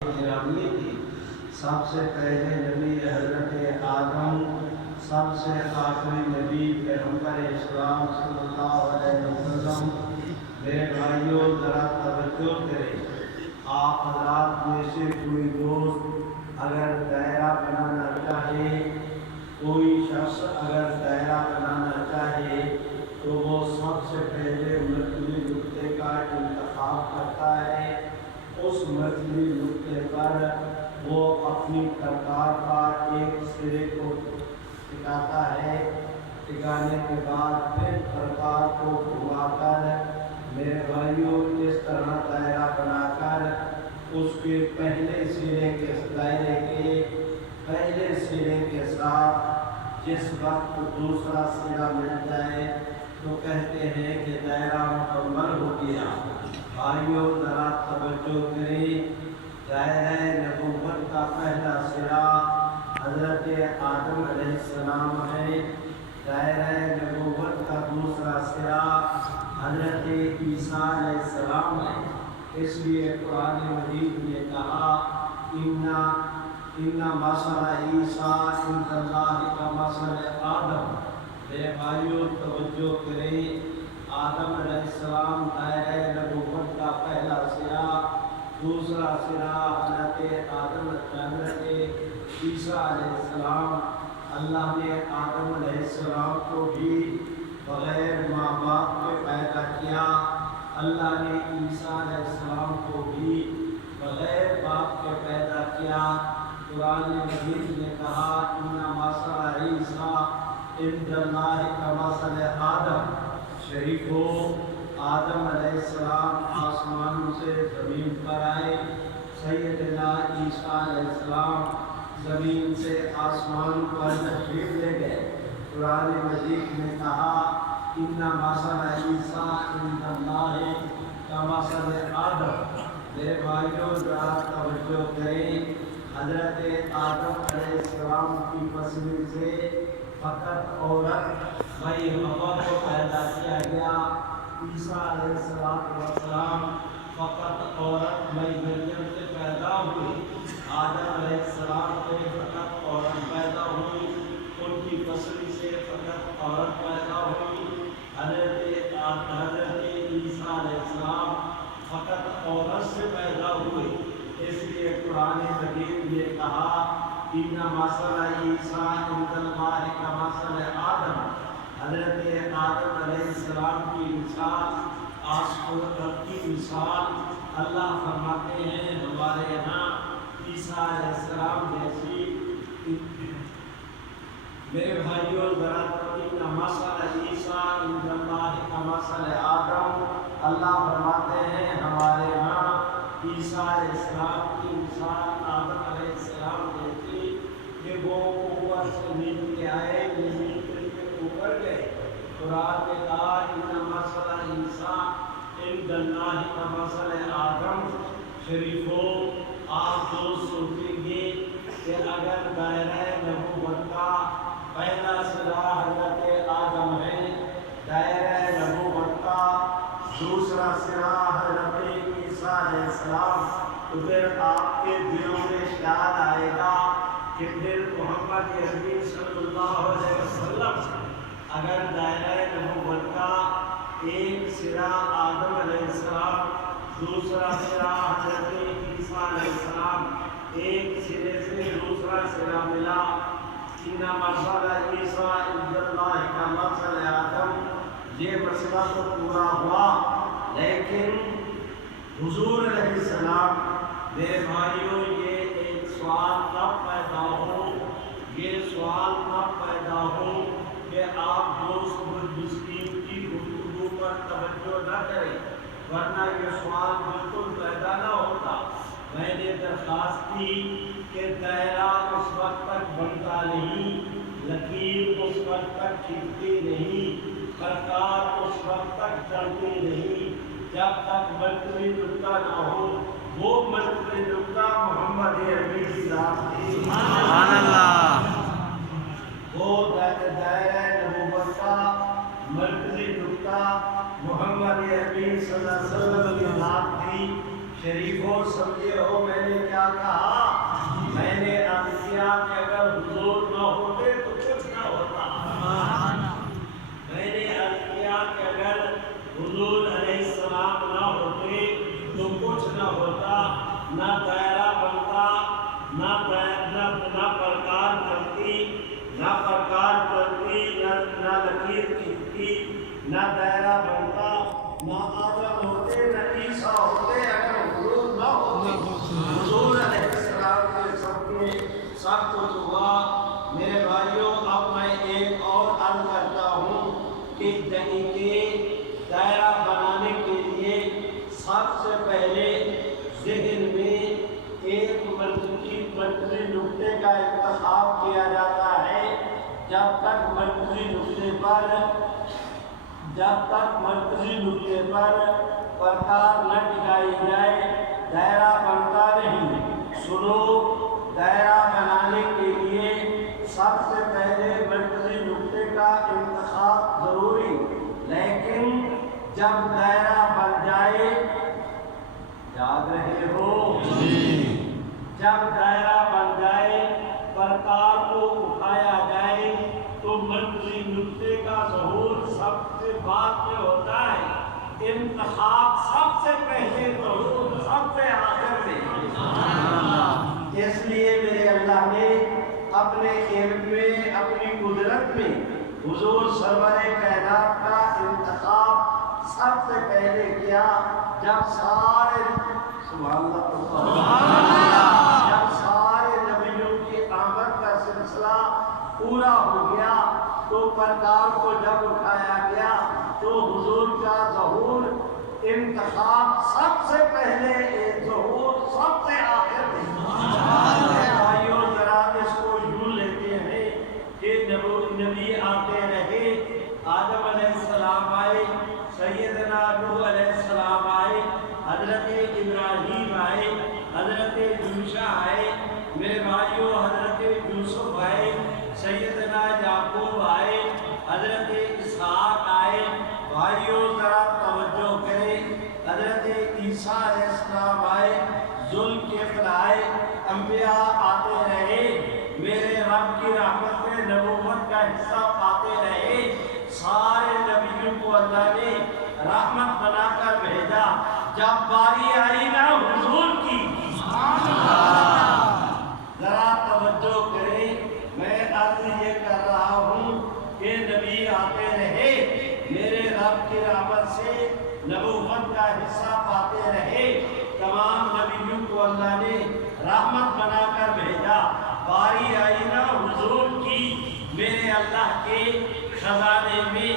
گرامی تھی۔ سب سے پہلے نبی حضرت آدم، سب سے آخری نبی پیغمبر اسلام صلی اللہ علیہ وسلم۔ میرے بھائیوں ذرا توجہ کریں، آپ حضرات میں سے کوئی دوست اگر دائرہ بنانا چاہے، کوئی شخص اگر دائرہ بنانا چاہے تو وہ سب سے پہلے مرکزی نقطے کا انتخاب کرتا ہے۔ اس مرکزی نقطے پر وہ اپنی کردار کا ایک سرے کو ٹکاتا ہے۔ ٹکانے کے بعد پھر کردار کو گھما کر میرے بھائیوں اس طرح دائرہ بنا کر اس کے پہلے سرے کے دائرے کے پہلے سرے کے ساتھ جس وقت دوسرا سرا مل جائے تو کہتے ہیں کہ دائرہ مکمل ہو گیا۔ بھائیوں ذرا توجہ کریں، دائرہ نبوت کا پہلا سرا حضرت آدم علیہ السلام ہے، دائرہ نبوت کا دوسرا سرا حضرت عیسیٰ علیہ السلام ہے۔ اس لیے قرآن مجید نے کہا ان مثل عیسیٰ عند اللہ کمثل آدم۔ میرے بھائیوں توجہ کریں، آدم علیہ السلام دائرہ نبوت کا پہلا سرا، دوسرا سرا حضرت عیسیٰ علیہ السلام۔ اللہ نے آدم علیہ السلام کو بھی بغیر ماں باپ کے پیدا کیا، اللہ نے عیسیٰ علیہ السلام کو بھی بغیر باپ کے پیدا کیا۔ قرآن مجید نے کہا ان مثل عیسیٰ عند اللہ کمثل آدم۔ شریفو، آدم علیہ السلام آسمان سے زمین پر آئے، سیدنا عیسیٰ علیہ السلام زمین سے آسمان پر تشریف لے گئے۔ قرآن مجید نے کہا ان مثل عیسیٰ عند اللہ کمثل آدم۔ میرے بھائیوں ذرا توجہ کریں، حضرت آدم علیہ السلام کی پسلی سے فقط عورت بھائی ہوا کو پیدا کیا گیا۔ عیسیٰ علیہ السلام فقط عورت بھائی مریم سے پیدا ہوئی۔ آدم علیہ السلام سے فقط عورت پیدا ہوئی، ان کی پسلی سے فقط عورت پیدا ہوئی۔ حضرت عیسیٰ علیہ السلام فقط عورت سے پیدا ہوئے۔ اس لیے قرآن مجید نے کہا ان مثل عیسیٰ عند اللہ کمثل آدم۔ حضرت آدم علیہ السلام کی مثال آسمان کی مثال اللہ فرماتے ہیں ہمارے یہاں عیسیٰ علیہ السلام جیسی۔ میرے بھائیوں ذرا ان مثل عیسیٰ عند اللہ کمثل آدم، اللہ فرماتے ہیں ہمارے یہاں عیسیٰ علیہ السلام کی مثال آدم علیہ السلام جیسی کہ وہ اوپر سے نیچے آئے، نیچے سے اوپر گئے۔ قرآن نے کہا ان مثل عیسیٰ عند اللہ کمثل آدم۔ شریفو، آپ جو سوچیں گے کہ اگر دائرہ نبوت کا پہلا سرا حضرت آدم ہے، دائرہ نبوت کا دوسرا سرا حضرت عیسیٰ علیہ السلام، تو پھر آپ کے دلوں میں خیال آئے گا کہ پھر محمد عربی صلی اللہ علیہ وسلم اگر دائرہ نبوت کا ایک سرا آدم علیہ السلام، دوسرا سرا حضرت عیسیٰ علیہ السلام، ایک سرے سے دوسرا سرا ملا، ان مثل عیسیٰ عند اللہ کمثل آدم، یہ مسئلہ تو پورا ہوا۔ لیکن حضور علیہ السلام، میرے بھائیوں یہ ایک سوال کب پیدا ہو، یہ سوال کب پیدا ہو کہ آپ دوست مسکین کی گفتگو پر توجہ نہ کریں، ورنہ یہ سوال بالکل پیدا نہ ہوتا۔ میں نے درخواست کی کہ دائرہ اس وقت تک بنتا نہیں، لکیر اس وقت تک کھینچتی نہیں، کردار اس وقت تک چلتی نہیں جب تک مرکزی نقطہ نہ ہو۔ وہ مرکزی نقطہ محمد عربی کی ذات ہے، سبحان اللہ۔ وہ دائرہ نبوت کا مرکزی نقطہ محمد عربی صلی اللہ علیہ وسلم کی ذات تھی۔ شریفوں سمجھے ہو میں نے کیا کہا؟ میں نے عرض کیا کہ اگر حضور نہ ہوتے تو کچھ نہ ہوتا۔ میں نے عرض کیا کہ اگر حضور علیہ السلام نہ ہوتے تو کچھ نہ ہوتا، نہ دائرہ بنتا، نہ پرکار بنتی، نہ لکیر کھلتی، نہ دائرہ بنتا، نہ آدم ہوتے، نہ عیسیٰ ہوتے اگر حضور نہ ہوتے۔ حضور علیہ السلام کے سب کچھ ہوا۔ میرے بھائیوں اب میں ایک اور عرض کرتا ہوں کہ دائرہ بنانے کے لیے سب سے پہلے ذہن میں ایک مرکزی نقطے کا انتخاب کیا جاتا ہے۔ جب تک مرکزی نقطے پر پرکار نہ ٹکائی جائے دائرہ بنتا نہیں۔ سنو، دائرہ بنانے کے لیے سب سے پہلے مرکزی نقطے کا انتخاب ضروری، لیکن جب دائرہ بن جائے، یاد رہے ہو، جب دائرہ بن جائے، پرکار کو اٹھایا جائے تو مرکزی نقطے کا ظہور سب سے بعد میں ہوتا ہے، انتخاب سب سے پہلے، ظہور سب سے آخر میں۔ اس لیے میرے اللہ نے اپنے علم میں، اپنی قدرت میں حضور سرور کائنات کا انتخاب سب سے پہلے کیا۔ جب سارے نبیوں کی آمد کا سلسلہ پورا ہو گیا تو پرکار کو جب اٹھایا گیا تو حضور کا ظہور انتخاب سب سے پہلے، ظہور سب سے آخر میں۔ بھائیوں ذرا اس کو یوں لیتے ہیں کہ نبی آتے رہے، آدم علیہ السلام آئے، سیدنا نوح علیہ السلام آئے، حضرت ابراہیم آئے، حضرت موسیٰ آئے، میرے بھائیوں حضرت یوسف آئے، سیدنا یعقوب آئے، حضرت اسحاق آئے۔ بھائیوں ذرا توجہ کریں، حضرت عیسیٰ علیہ السلام آئے، ذوالکفل آئے، انبیاء آتے رہے، میرے رب کی رحمت میں نبوت کا حصہ پاتے رہے۔ سارے نبیوں کو اللہ نے رحمت بنا کر بھیجا۔ جب باری آئی نا حضور کی، ذرا توجہ کریں، میں عرض یہ کر رہا ہوں کہ نبی آتے رہے، میرے رب کی رحمت سے نبوت کا حصہ پاتے رہے، تمام نبیوں کو اللہ نے رحمت بنا کر بھیجا۔ باری آئی نا حضور کی، میرے اللہ کے خزانے میں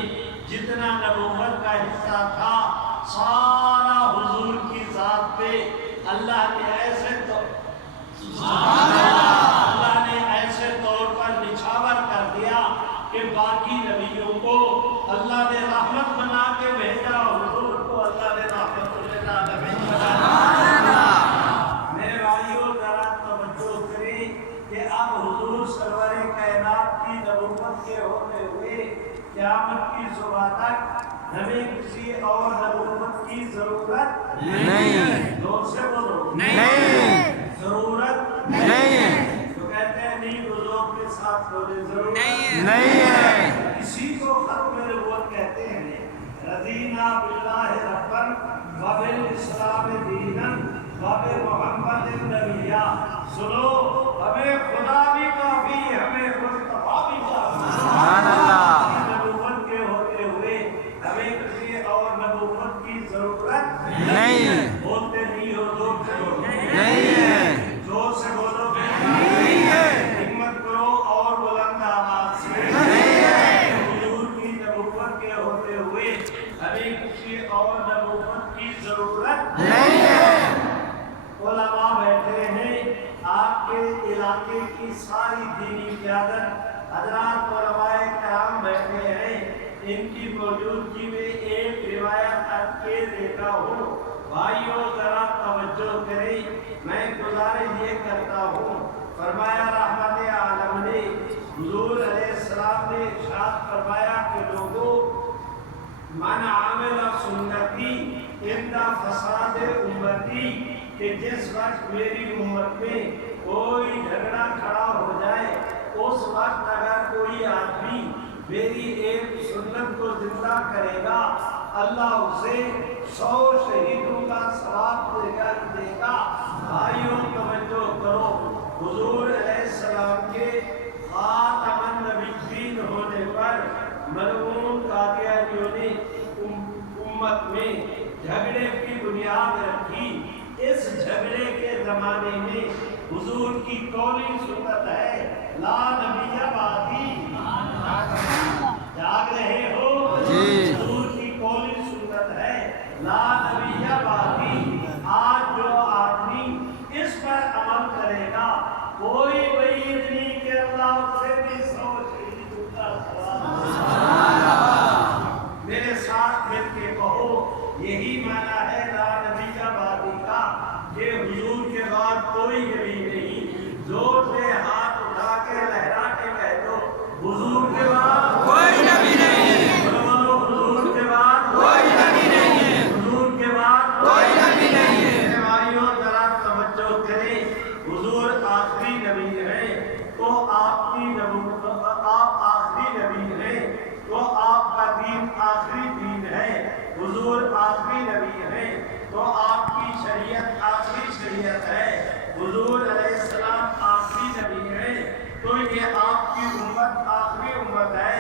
جتنا نبوت کا حصہ تھا سارا حضور کی ذات پہ اللہ نے ایسے طور پر نچھاور کر دیا کہ باقی نبیوں کو اللہ نے رحمت بنا کے بھیجا، حضور کو اللہ نے رحمت بنا کے بھیجا۔ میرے بھائیوں ذرا توجہ کریں کہ اب حضور سرور کائنات کی نبوت کے ہوتے ہوئے قیامت کی صبح تک ہمیں کسی اور نبوت کی ضرورت نہیں۔ زور سے بولو، نہیں ضرورت نہیں ہے۔ تو کہتے ہیں نہیں، بزرگ کے ساتھ بولے، ضرورت نہیں ہے۔ اسی کو ختم نبوت کہتے ہیں۔ رضینا باللہ ربا وبالاسلام دینا وبمحمد نبیا۔ سنو، ہمیں خدا بھی کافی، ہمیں مصطفیٰ بھی کافی۔ سبحان اللہ۔ نبوت کے ہوتے ہوئے ہمیں کسی اور نبوت کی ضرورت نہیں ہے۔ بولتے نہیں ہو، زور سے بولو، نہیں ہے۔ زور سے بولو، نہیں ہے۔ ہمت کرو اور بلند آواز سے، نہیں ہے۔ حضور کی نبوت کے ہوتے ہوئے ہمیں کسی اور نبوت کی ضرورت نہیں ہے۔ علماء بیٹھے ہیں، آپ کے علاقے کی ساری دینی قیادت حضرات علماء کرام بیٹھے ہیں، ان کی موجودگی میں ایک روایت اب کے دیتا ہوں۔ بھائیوں ذرا توجہ کریں، میں گزارش یہ کرتا ہوں، فرمایا رحمت عالم نے، حضور علیہ السلام نے ارشاد فرمایا کہ لوگوں من عامل سنتی اندہ فساد امتی کہ جس وقت میری امت میں کوئی جھگڑا کھڑا ہو جائے اس وقت اگر کوئی آدمی میری ایک سنت کو زندہ کرے گا اللہ اسے 100 شہیدوں کا ثواب دے گا۔ بھائیوں توجہ کرو، حضور علیہ السلام کے خاتم النبیین ہونے پر ملعون قادیانیوں نے امت میں جھگڑے کی بنیاد رکھی۔ اس جھگڑے کے زمانے میں حضور کی قولی سنت ہے لا نبی بعدی، جاگ رہے ہو؟ حضور کی قولی سنت ہے لا نبی بعدی۔ آج جو آدمی اس پر عمل کرے گا کوئی وعید نہیں کہ اللہ اس سے بھی 100 شہیدوں کا ثواب۔ میرے ساتھ مل کے کہو، یہی معنی ہے لا نبی بعدی کا، کہ حضور کے بعد کوئی نبی نہیں۔ زور سے ہاتھ اٹھا کے لہرا کے کہہ دو حضور کے بعد کوئی نبی نہیں، حضور کے بعد کوئی نبی نہیں، حضور کے بعد کوئی نبی نہیں ہے۔ بھائیوں ذرا توجہ کریں، حضور آخری نبی ہیں تو آپ کی نبوت، آپ آخری نبی ہیں تو آپ کا دین آخری دین ہے۔ حضور آخری نبی ہیں تو آپ کی شریعت آخری شریعت ہے۔ حضور علیہ السلام آخری نبی ہیں تو یہ آپ کی امت آخری امت ہے۔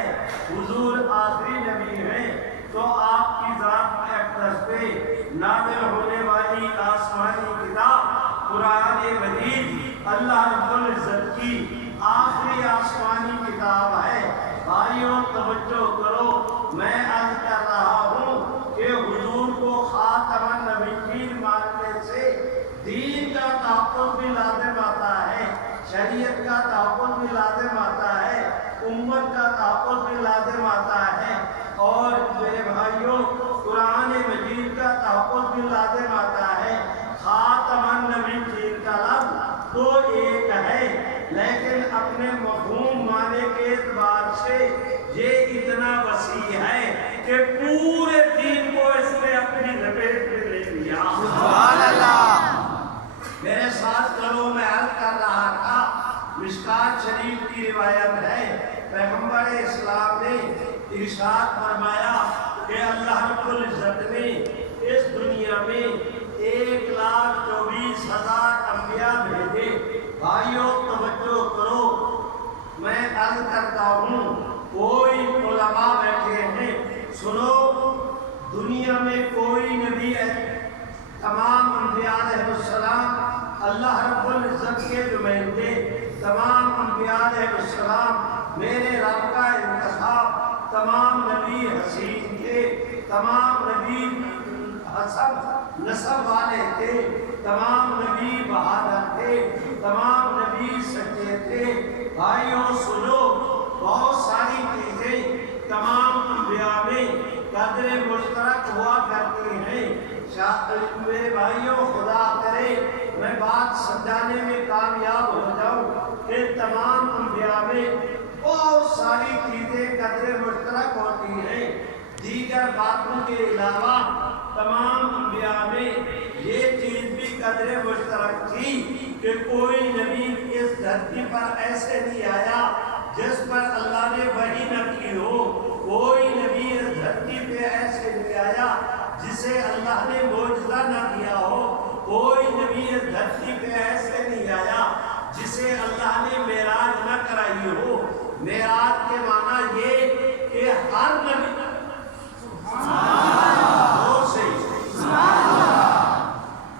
حضور آخری نبی ہیں تو آپ کی ذات اقدس پہ نازل ہونے والی آسمانی کتاب قرآن مجید اللہ رب العزت کی آخری آسمانی کتاب ہے۔ بھائیوں توجہ کرو، میں عرض کر رہا ہوں کہ حضور کو خاتم النبیین ماننے سے دین کا تحفظ بھی لازم آتا ہے، شریعت کا تحفظ بھی لازم آتا ہے، امت کا تحفظ بھی لازم آتا ہے، اور میرے بھائیوں قرآن مجید کا تحفظ بھی لازم آتا ہے۔ خاتم النبیین کا لفظ تو ایک ہے لیکن اپنے مفہوم معنی کے اعتبار سے یہ اتنا وسیع ہے کہ پورے دین کو اس نے اپنی لپیٹ میں لے لیا۔ سبحان اللہ۔ میرے ساتھ کرو، میں عرض کر رہا تھا مشکات شریف کی روایت ہے، پیغمبر اسلام نے ارشاد فرمایا کہ اللہ رب العزت نے اس دنیا میں 1,24,000 انبیاء بھیجے۔ بھائیوں توجہ کرو، میں عرض کرتا ہوں، کوئی علماء بیٹھے ہیں، سنو، دنیا میں کوئی نبی ہے، تمام انبیاء علیہ السلام اللہ رب العزت کے نمائندے، تمام انبیاء علیہ السلام میرے رب کا انتخاب، تمام نبی حسین تھے، تمام نبی حسب نسب والے تھے، تمام نبی بہادر تھے، تمام نبی سچے تھے۔ بھائیوں سنو، بہت ساری چیزیں تمام انبیاء میں قدر مشترک ہوا کرتی ہیں۔ میرے بھائیوں خدا کرے میں بات سمجھانے میں کامیاب ہو جاؤں کہ تمام انبیاء میں بہت ساری چیزیں قدر مشترک ہوتی ہیں۔ دیگر باتوں کے علاوہ تمام انبیاء میں یہ چیز بھی قدر مشترک تھی کہ کوئی نبی اس دھرتی پر ایسے نہیں آیا جس پر اللہ نے وحی نہ کی ہو، کوئی نبی اس دھرتی پہ ایسے نہیں آیا جسے اللہ نے معجزہ نہ دیا ہو، کوئی نبی اس دھرتی پہ ایسے نہیں آیا جسے اللہ نے معراج نہ کرائی ہو۔ معراج کے معنی یہ کہ ہر نبی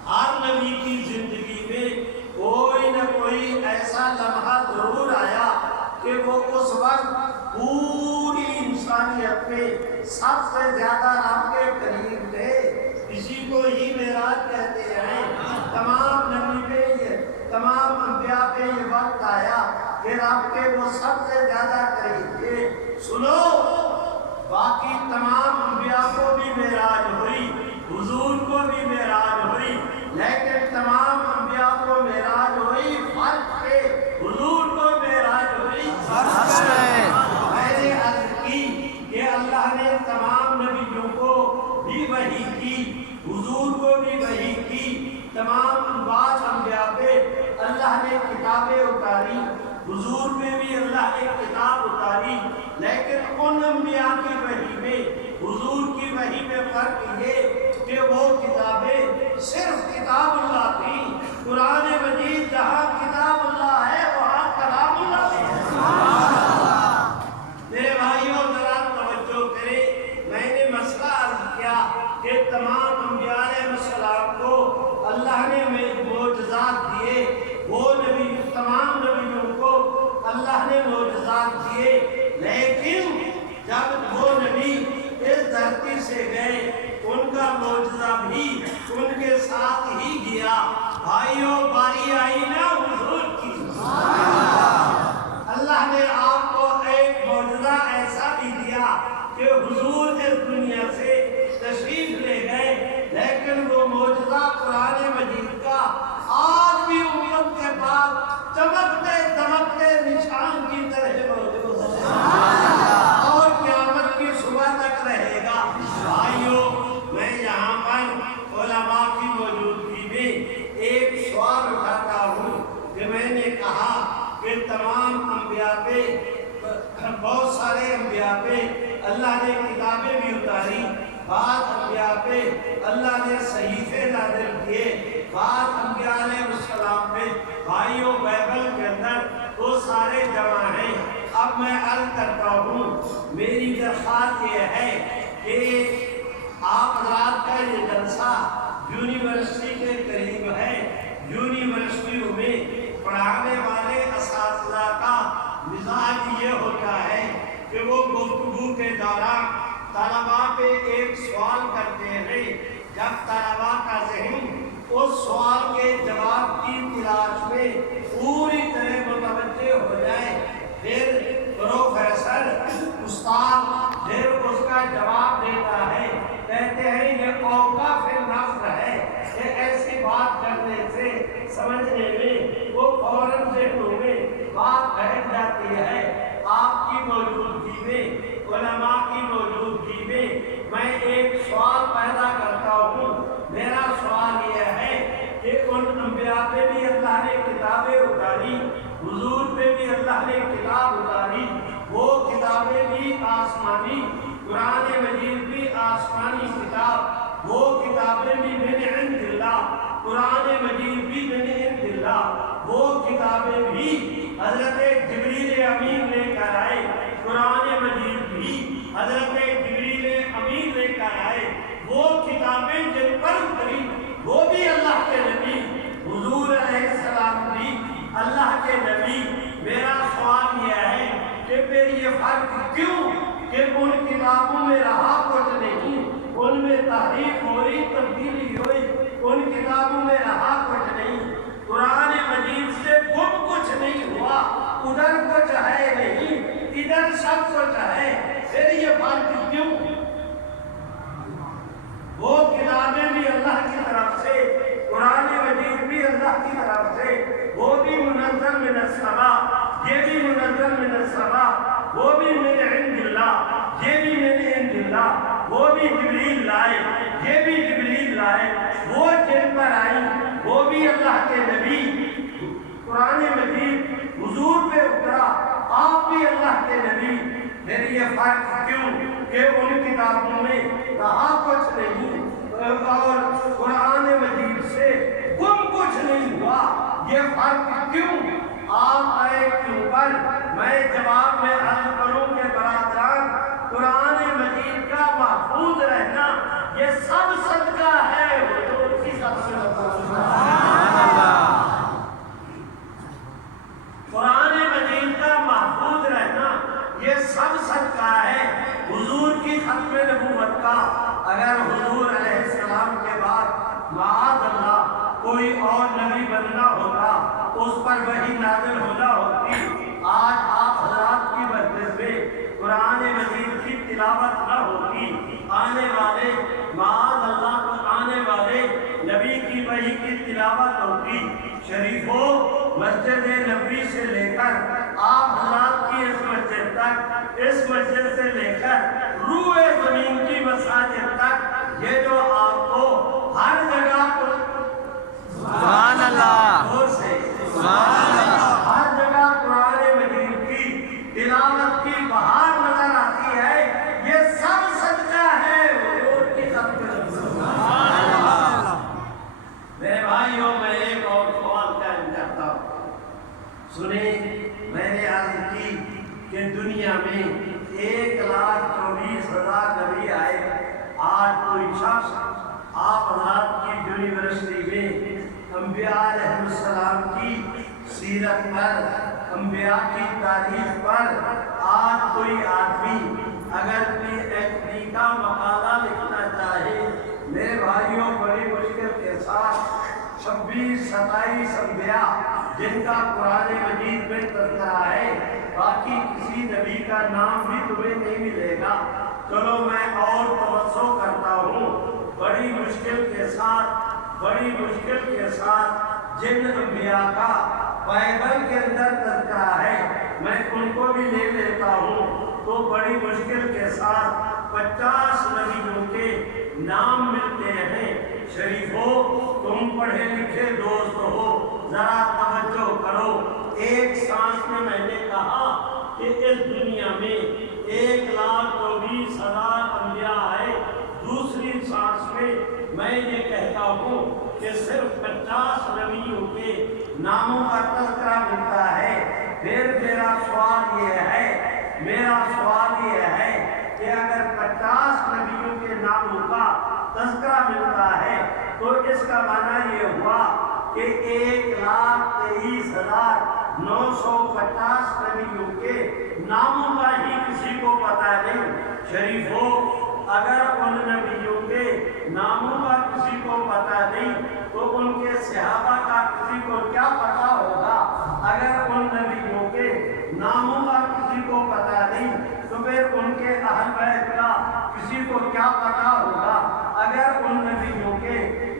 ہر نبی کی زندگی میں کوئی نہ کوئی ایسا لمحہ ضرور آیا کہ وہ اس وقت پوری انسانیت میں سب سے زیادہ رب کے قریب تھے۔ اسی کو ہی معراج کہتے ہیں۔ تمام نبی پہ تمام انبیاء پہ یہ وقت آیا کہ رب کے وہ سب سے زیادہ قریب تھے۔ سنو، باقی تمام انبیاء کو بھی معراج ہوئی، حضور کو بھی معراج ہوئی، لیکن تمام انبیاء کو معراج ہوئی فرق پہ، حضور کو معراج ہوئی فرق پہ۔ میں نے عرض کی کہ اللہ نے تمام نبیوں کو بھی وحی کی، اللہ نے کتابیں اتاری، حضور پہ بھی اللہ نے کتاب اتاری، لیکن ان انبیاء کی وحی میں حضور کی وحی میں فرق یہ کہ وہ کتابیں صرف کتاب اللہ تھی۔ قرآن مجید جہاں کتاب اللہ ہے وہاں کلام اللہ ہے۔ میرے بھائیوں ذرا توجہ کریں، میں نے مسئلہ عرض کیا کہ تمام انبیاء علیہ السلام کو اللہ نے معجزات دیے، وہ نبی تمام نبیوں کو اللہ نے معجزات دیے، لیکن جب وہ نبی اس دھرتی سے گئے ان کا معجزہ بھی ان کے ساتھ ہی گیا۔ بھائیوں باری آئی نا حضور کی، اللہ نے آپ کو ایک معجزہ ایسا بھی دیا کہ حضور اس دنیا سے تشریف لے گئے، لیکن وہ معجزہ قرآن مجید کا آج بھی امت کے پاس چمکتے دمکتے نشان کی طرح موجود ہے اور قیامت کی صبح تک رہے گا۔ بھائیوں میں یہاں پر علماء کی موجودگی میں ایک سوال اٹھاتا ہوں کہ میں نے کہا کہ تمام انبیاء پہ بہت سارے انبیاء پہ اللہ نے کتابیں بھی اتاری، بعض انبیاء پہ اللہ نے صحیفے نازل کیے، بعض انبیاء علیہ السلام پہ بھائیوں بائبل کے اندر وہ سارے جمع ہیں۔ اب میں عرض کرتا ہوں، میری درخواست یہ ہے کہ آپ حضرات کا یہ جلسہ یونیورسٹی کے قریب ہے، یونیورسٹیوں میں پڑھانے والے اساتذہ کا مزاج یہ ہوتا ہے کہ وہ گفتگو کے دوران طلباء پہ ایک سوال کرتے ہیں، جب طلباء کا ذہن اس سوال کے جواب کی تلاش میں پوری طرح متوجہ ہو جائے، پھر پروفیسر استاد پھر اس کا جواب دیتا ہے، کہتے ہیں یہ اوقا فی النفس ہے، کہ ایسی بات کرنے سے سمجھنے میں وہ فوراً ذہنوں میں بات بیٹھ جاتی ہے۔ آپ کی موجودگی میں، علماء کی موجودگی میں ایک سوال پیدا کرتا ہوں۔ میرا سوال یہ ہے کہ ان انبیاء پہ بھی اللہ نے کتابیں اتاری، حضور پہ بھی اللہ نے کتاب اتاری، وہ کتابیں بھی آسمانی، قرآن مجید بھی آسمانی کتاب، وہ کتابیں بھی من عند اللہ، قرآن مجید بھی من عند اللہ، وہ کتابیں بھی حضرت جبریل امین لے کر آئے، قرآن مجید بھی حضرت جبریل امین لے کر آئے، وہ کتابیں جن پر اتری وہ بھی اللہ کے نبی، حضور علیہ السلام بھی اللہ کے نبی۔ میرا سوال یہ ہے کہ پھر یہ فرق کیوں کہ ان کتابوں میں رہا کچھ نہیں، ان میں تحریف ہو رہی، تبدیلی ہوئی، ان کتابوں میں رہا کچھ نہیں، قرآن مجید سے گم کچھ نہیں ہوا، ادھر کچھ ہے نہیں، ادھر سب کچھ ہے، پھر یہ فرق کیوں؟ وہ کتابیں بھی اللہ کی طرف سے، قرآن مجید بھی اللہ کی طرف سے، وہ بھی منزل من السماء، یہ بھی منزل من السماء، وہ بھی من عند اللہ، یہ بھی من عند اللہ، وہ بھی جبریل لائے، یہ بھی جبریل لائے، وہ جن پر آئی وہ بھی اللہ کے نبی، قرآن مجید حضور پہ اترا، آپ بھی اللہ کے نبی، پھر یہ فرق کیوں کہ ان کتابوں میں رہا کچھ نہیں اور قرآن مجید سے گم کچھ نہیں ہوا، یہ فرق کیوں؟ آپ آئے کیوں پر میں جواب میں عرض کروں کہ برادران، قرآن مجید کا محفوظ رہنا یہ سب صدقہ ہے حضور کی سب سے قرآن مجید کا محفوظ رہنا یہ سب صدقہ ہے حضور کی ختم نبوت کا۔ اگر حضور علیہ السلام کے بعد معاذ اللہ کوئی اور نبی بننا ہوتا، اس پر وحی نازل ہونا ہوتی، آج آپ حضرات کی مجلس میں قرآن مجید کی تلاوت نہ ہوتی، آنے والے معاذ اللہ کو آنے والے نبی کی وحی کی تلاوت ہوتی۔ شریفوں، مسجد نبوی سے لے کر آپ حضرات کی اس مسجد تک، اس مسجد سے لے کر روح زمین کی مساجد تک، یہ جو آپ کو ہر جگہ سبحان اللہ سے ہر جگہ قرآن مجید کی تلاوت کی بہار نظر آتی ہے، یہ سب صدقہ ہے حضور کی خدمت۔ میرے بھائیوں، میں ایک اور سوال قائم کرتا ہوں، سنیں، میں نے عرض کی کہ دنیا میں 1,24,000 نبی آئے، آج کوئی شخص آپ حضرات کی یونیورسٹی میں انبیاء علیہ السلام کی سیرت پر، انبیاء کی تاریخ پر آج کوئی آدمی اگر بھی ایک کا مقالہ لکھنا چاہے، میرے بھائیوں بڑی مشکل کے ساتھ 26-27 انبیاء جن کا قرآن مجید میں تذکرہ ہے، باقی کسی نبی کا نام بھی تمہیں نہیں ملے گا۔ چلو میں اور توسع کرتا ہوں، بڑی مشکل کے ساتھ جن انبیاء کا بائبل کے اندر تذکرہ ہے میں ان کو بھی لے لیتا ہوں، تو بڑی مشکل کے ساتھ 50 نبیوں کے نام ملتے ہیں۔ شریفو، تم پڑھے لکھے دوست ہو، ذرا توجہ کرو۔ ایک سانس میں میں نے کہا کہ اس دنیا میں 1,24,000 انبیاء آئے، دوسری سانس میں یہ کہتا ہوں کہ صرف 50 نبیوں کے ناموں کا تذکرہ ملتا ہے۔ پھر میرا سوال یہ ہے کہ اگر 50 نبیوں کے ناموں کا تذکرہ ملتا ہے تو اس کا معنی یہ ہوا کہ 1,23,950 نبیوں کے ناموں کا ہی کسی کو پتہ نہیں۔ شریفو، اگر ان نبیوں کے ناموں کا کسی کو پتہ نہیں تو ان کے صحابہ کا کسی کو کیا پتہ ہوگا؟ اگر ان نبیوں کے ناموں کا کسی کو پتہ نہیں تو پھر ان کے اہل بیت کا کسی کو کیا پتہ ہوگا؟ اگر ان نبیوں کے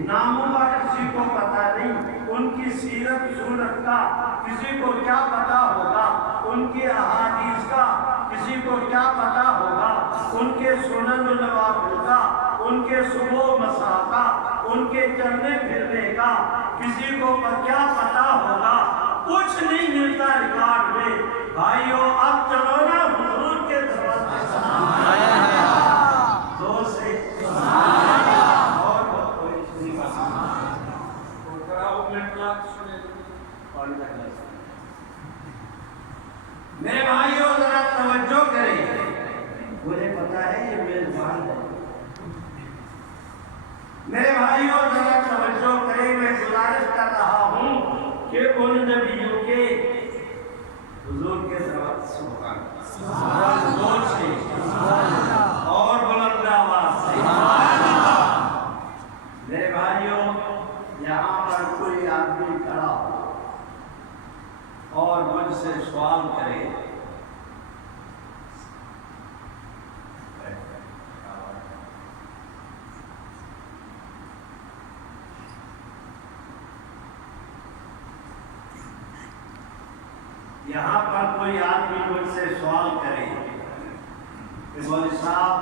ناموں کا کسی کو پتہ نہیں، ان کی سیرت صورت کا کسی کو کیا پتہ ہوگا؟ ان کی احادیث کا کسی کو کیا پتہ ہوگا؟ ان کے سنن و نوافل کا، ان کے صبح و مساء کا، ان کے چلنے پھرنے کا کسی کو کیا پتہ ہوگا؟ کچھ نہیں ملتا ریکارڈ میں۔ بھائیو، اب چلو نا حضور کے دروازے زور سے میرے بھائیوں ذرا توجہ کریں، مجھے پتا ہے یہ میزبان ہے۔ میرے بھائیوں ذرا توجہ کریں، میں گزارش کر رہا ہوں کہ ان نبیوں کے حضور کے دروازے سبحان زور سے اور بلند آواز سے۔ میرے بھائیوں، یہاں پر کوئی آدمی کھڑا ہو اور مجھ سے سوال کرے، یہاں پر کوئی آدمی مجھ سے سوال کرے کہ مولوی صاحب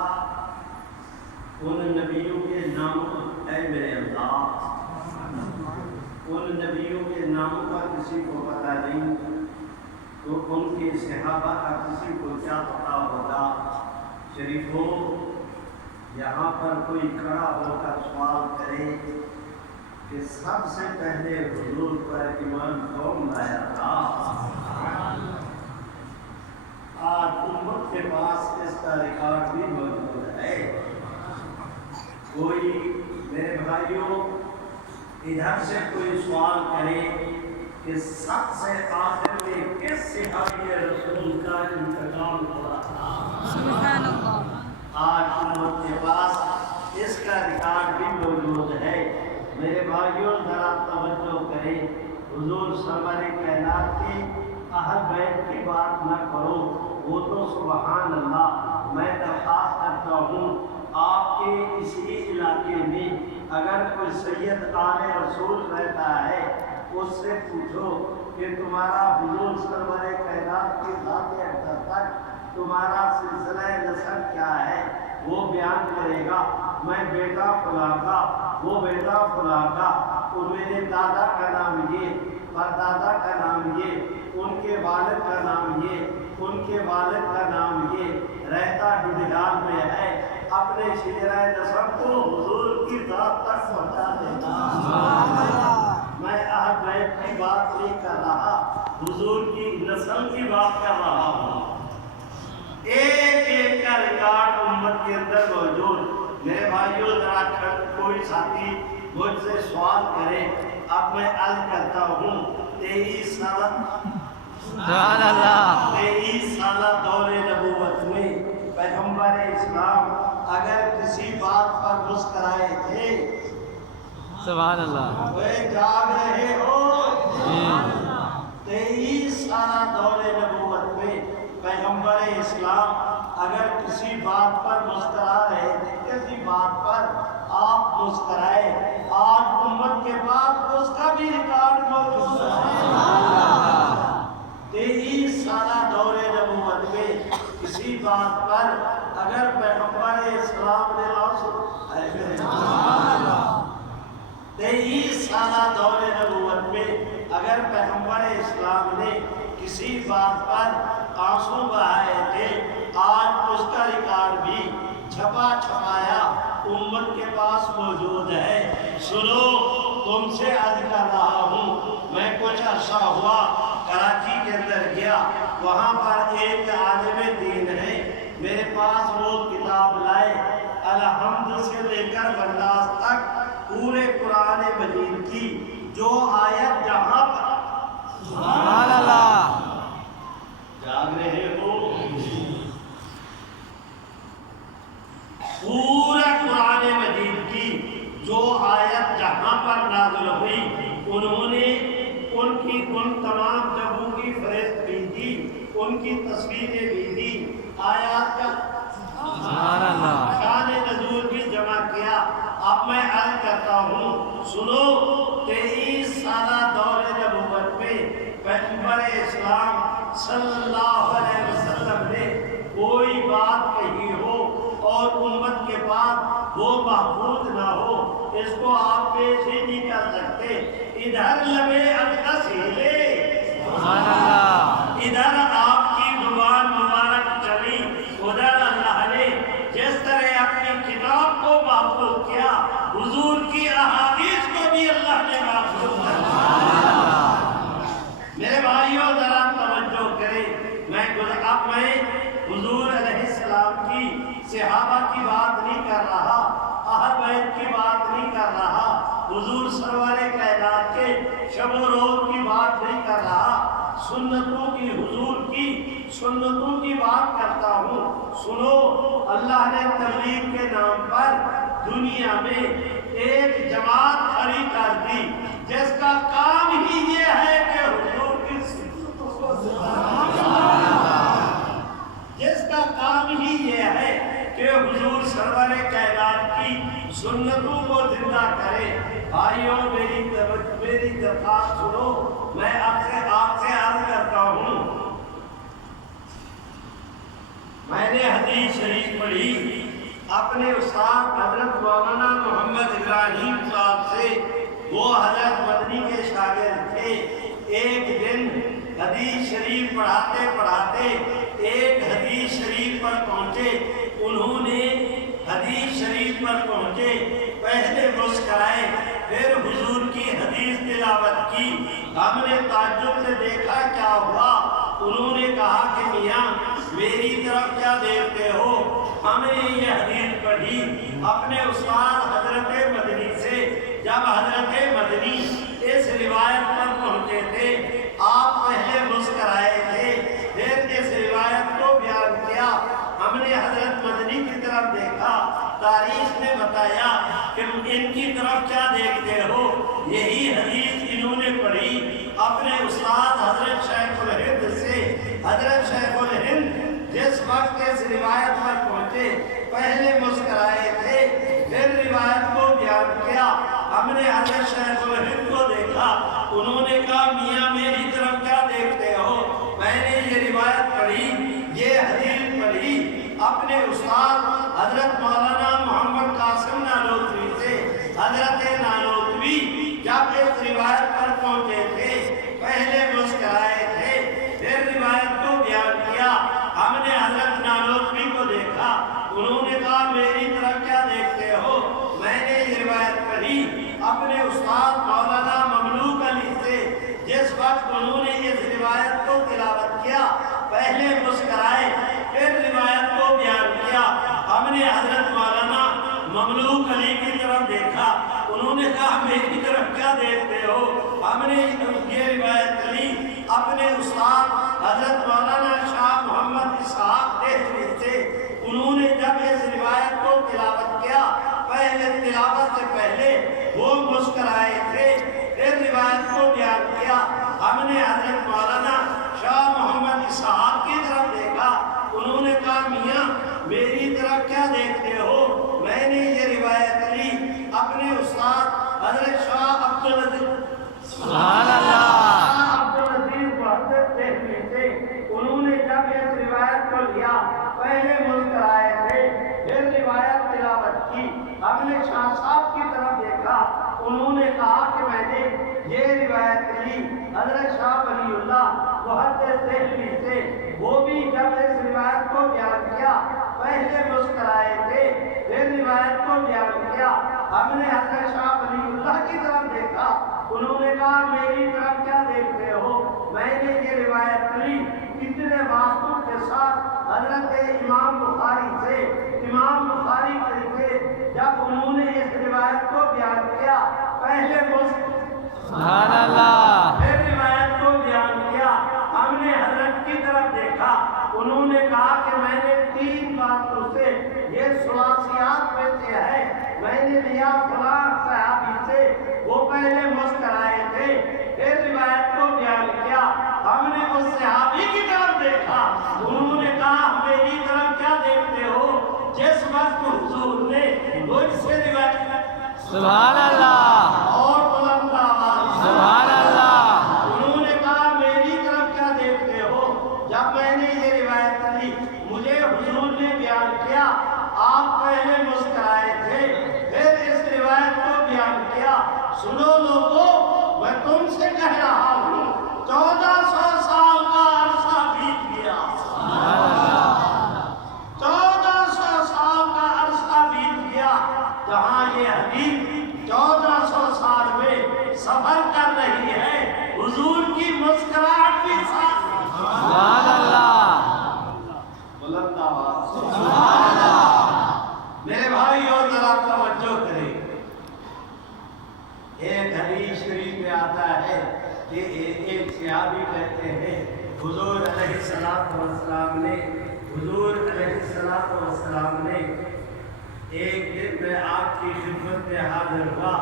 ان نبیوں کے ناموں، اے میرے اللہ، ان نبیوں کے ناموں کا کسی کو پتہ نہیں تو ان کے صحابہ کا کسی کو کیا پتہ ہوگا؟ شریفو، یہاں پر کوئی کھڑا ہو کر سوال کرے کہ سب سے پہلے حضور پر ایمان کون لایا تھا؟ آج امت کے پاس اس کا ریکارڈ بھی موجود ہے۔ کوئی میرے بھائیوں ادھر سے کوئی سوال کرے کہ سب سے آخر میں کس صحابی رسول کا انتقال ہوا تھا؟ سبحان اللہ۔ آج امت کے پاس اس کا ریکارڈ بھی موجود ہے۔ میرے بھائیوں ذرا توجہ کریں، حضور سرور کائنات کی اہل بیت کی بات نہ کرو، وہ تو سبحان اللہ۔ میں درخواست کرتا ہوں آپ کے اسی علاقے میں اگر کوئی سید آل رسول رہتا ہے اس سے پوچھو کہ تمہارا حضور سرور کائنات کی ذات اقدس تک تمہارا سلسلہ نسب کیا ہے، وہ بیان کرے گا۔ میں بیٹا فلاں کا، وہ بیٹا فلاں کا، اور میرے دادا کا نام یہ، پردادا کا نام یہ، ان کے والد کا نام یہ، ان کے والد کا نام یہ، رہتا ڈڈگال میں ہے، اپنے شجرہ نسب کو حضور کی ذات تک پہنچا دینا۔ میں اہل بیت کی بات نہیں کر رہا، حضور کی نسل کی بات کر رہا ہوں۔ ایک ایک کا ریکارڈ امت کے اندر موجود۔ میرے بھائیوں ذرا کوئی ساتھی مجھ سے سوال کرے، اب میں عرض کرتا ہوں 23 سالہ دور نبوت میں پیغمبر اسلام اگر کسی بات پر مسکرائے تھے، سبحان اللہ، وہ جاگ رہے ہو؟ 23 سالہ دور نبوت میں پیغمبر اسلام اگر کسی بات پر مسکرا رہے تھے، کسی بات پر آپ مسکرائے، آج امت کے پاس اس کا بھی ریکارڈ موجود ہے۔ 23 سالہ دور نبوت میں کسی بات پر اگر پیغمبر اسلام نے 23 سالہ دور نبوت میں اگر پیغمبر اسلام نے کسی بات پر آنسو بہائے تھے، آج اس کا ریکارڈ بھی چھپا چھپایا امت کے پاس موجود ہے۔ سنو، تم سے عرض کر رہا ہوں، میں کچھ عرصہ ہوا کراچی کے اندر گیا، وہاں پر ایک عالم دین ہے، میرے پاس وہ کتاب لائے، الحمد سے لے کر والناس تک پورے قرآن مجید کی جو آیت جہاں پر سبحان اللہ، جاگ رہے ہو، پورا قرآن مجید کی جو آیت جہاں پر نازل ہوئی، انہوں نے ان تمام جگہوں کی فہرست بھی دی، ان کی تصویریں بھی دی، آیات کا سبحان اللہ، شان نزول بھی جمع کیا۔ اب میں عرض کرتا ہوں، سنو، 23 سالہ دور نبوت میں پیغمبر اسلام صلی اللہ علیہ وسلم نے کوئی بات کہی ہو اور امت کے پاس وہ محفوظ نہ ہو، اس کو آپ پیش ہی نہیں کر سکتے۔ ادھر لبے اقدس ہلے، سبحان اللہ، ادھر آپ کی زبان مبارک چلی، ادھر اللہ نے جس طرح اپنی کتاب کو محفوظ کیا، حضور کی احادیث کو بھی اللہ نے محفوظ کیا۔ میرے بھائیوں ذرا توجہ کریں، اب میں حضور علیہ السلام کی صحابہ کی بات نہیں کر رہا، اہل بیت کی بات نہیں کر رہا، حضور سرور کائنات کے شب و روز کی بات نہیں کر رہا، سنتوں کی، حضور کی سنتوں کی بات کرتا ہوں۔ سنو، اللہ نے تبلیغ کے نام پر دنیا میں ایک جماعت کھڑی کر دی جس کا کام ہی یہ ہے کہ حضور کی سنتوں کو جس کا کام ہی یہ ہے کہ حضور سرور کائنات کی سنتوں کو زندہ کرے۔ بھائیوں میری درخواست سنو، میں آپ سے عرض کرتا ہوں، میں نے حدیث شریف پڑھی اپنے استاد حضرت مولانا محمد ابراہیم صاحب سے، وہ حضرت مدنی کے شاگرد تھے۔ ایک دن حدیث شریف پڑھاتے پڑھاتے ایک حدیث شریف پر پہنچے، انہوں نے حدیث شریف پر پہنچے، پہلے مسکرائے، پھر حضور کی حدیث تلاوت کی۔ ہم نے تعجب سے دیکھا کیا ہوا، انہوں نے کہا کہ میاں میری طرف کیا دیکھتے ہو؟ ہم نے یہ حدیث پڑھی اپنے استاد حضرت مدنی سے۔ جب حضرت مدنی اس روایت پر پہنچے تھے، آپ پہلے مسکرائے تھے، پھر اس روایت کو بیان کیا۔ ہم نے حضرت مدنی کی طرف دیکھا، تاریخ نے بتایا کہ ان کی طرف کیا دیکھتے ہو؟ یہی حدیث انہوں نے پڑھی اپنے استاد حضرت شیخ الہند سے۔ حضرت شیخ الہند جس وقت اس روایت پر پہنچے، پہلے مسکرائے تھے، پھر روایت کو بیان کیا۔ ہم نے حضرت شیخ الہند کو دیکھا، انہوں نے کہا میاں میری طرف کیا دیکھتے ہو؟ میں نے یہ روایت پڑھی، یہ حدیث پڑھی اپنے استاد حضرت مولانا محمد قاسم نانوتوی سے۔ حضرت نانوتوی جب اس روایت پر پہنچے تھے، انہوں نے اس روایت کو تلاوت کیا، پہلے مسکرائے پھر روایت کو بیان کیا۔ ہم نے حضرت مولانا مملوک علی کی طرف دیکھا، انہوں نے کہا میری طرف کیا دیکھتے ہو؟ ہم نے یہ روایت لی اپنے استاد حضرت مولانا شاہ محمد اسحاق دہلوی سے۔ انہوں نے جب اس روایت کو تلاوت کیا، پہلے تلاوت سے پہلے وہ مسکرائے تھے، پھر روایت کو بیان کیا۔ ہم نے حضرت مولانا شاہ محمد اسحاق کی طرف دیکھا، انہوں نے کہا میاں میری طرف کیا دیکھتے ہو؟ میں نے یہ روایت لی اپنے استاد حضرت شاہ عبدالعزیز سبحان اللہ محدث دہلوی سے۔ انہوں نے جب اس روایت کو لیا، پہلے مسکرائے تھے، پھر روایت تلاوت کی۔ ہم نے شاہ صاحب کی طرف دیکھا، انہوں نے کہا کہ میں نے یہ روایت لی حضرت شاہ ولی اللہ محدث دہلوی سے، وہ بھی جب اس روایت کو بیان کیا پہلے مسکرائے تھے، پھر روایت کو بیان کیا۔ ہم نے حضرت شاہ ولی اللہ کی طرف دیکھا، انہوں نے کہا میری طرف کیا دیکھتے ہو؟ میں نے یہ روایت لی اتنے واسطوں کے ساتھ حضرت امام بخاری سے۔ امام بخاری سے جب انہوں نے اس روایت کو بیان کیا، پہلے سبحان اللہ پھر روایت کو بیان کیا۔ ہم نے حضرت کی طرف دیکھا، انہوں نے کہا کہ میں نے 3 باتوں سے، یہ ثلاثیات میں سے ہے، میں نے لیا فلاں صحابی سے، وہ پہلے مسکرائے تھے، پھر روایت کو بیان کیا۔ ہم نے اس صحابی کی طرف دیکھا، انہوں نے کہا میری طرف کیا دیکھتے ہو؟ جس وقت حضور نے مجھ سے روایت سبحان اللہ اور بلند آواز سبحان اللہ انہوں نے کہا میری طرف کیا دیکھتے ہو؟ جب میں نے یہ روایت لی، مجھے حضور نے بیان کیا، آپ پہلے مسکرائے تھے، پھر اس روایت کو بیان کیا۔ سنو لوگوں، میں تم سے کہہ رہا ہوں 1400 سال کا عرصہ بیت گیا، 1400 سال کا عرصہ بیت گیا، جہاں یہ حدیث 1400 سال میں سفر کر رہی ہے، حضور کی مسکراہٹ بھی ساتھ سبحان اللہ بلند آواز سبحان اللہ۔ میرے بھائی اور ذرا توجہ کریں، ایک حدیث شریف میں آتا ہے کہ ایک صحابی کہتے ہیں حضور علیہ السلام نے ایک دن میں آپ کی خدمت میں حاضر ہوا،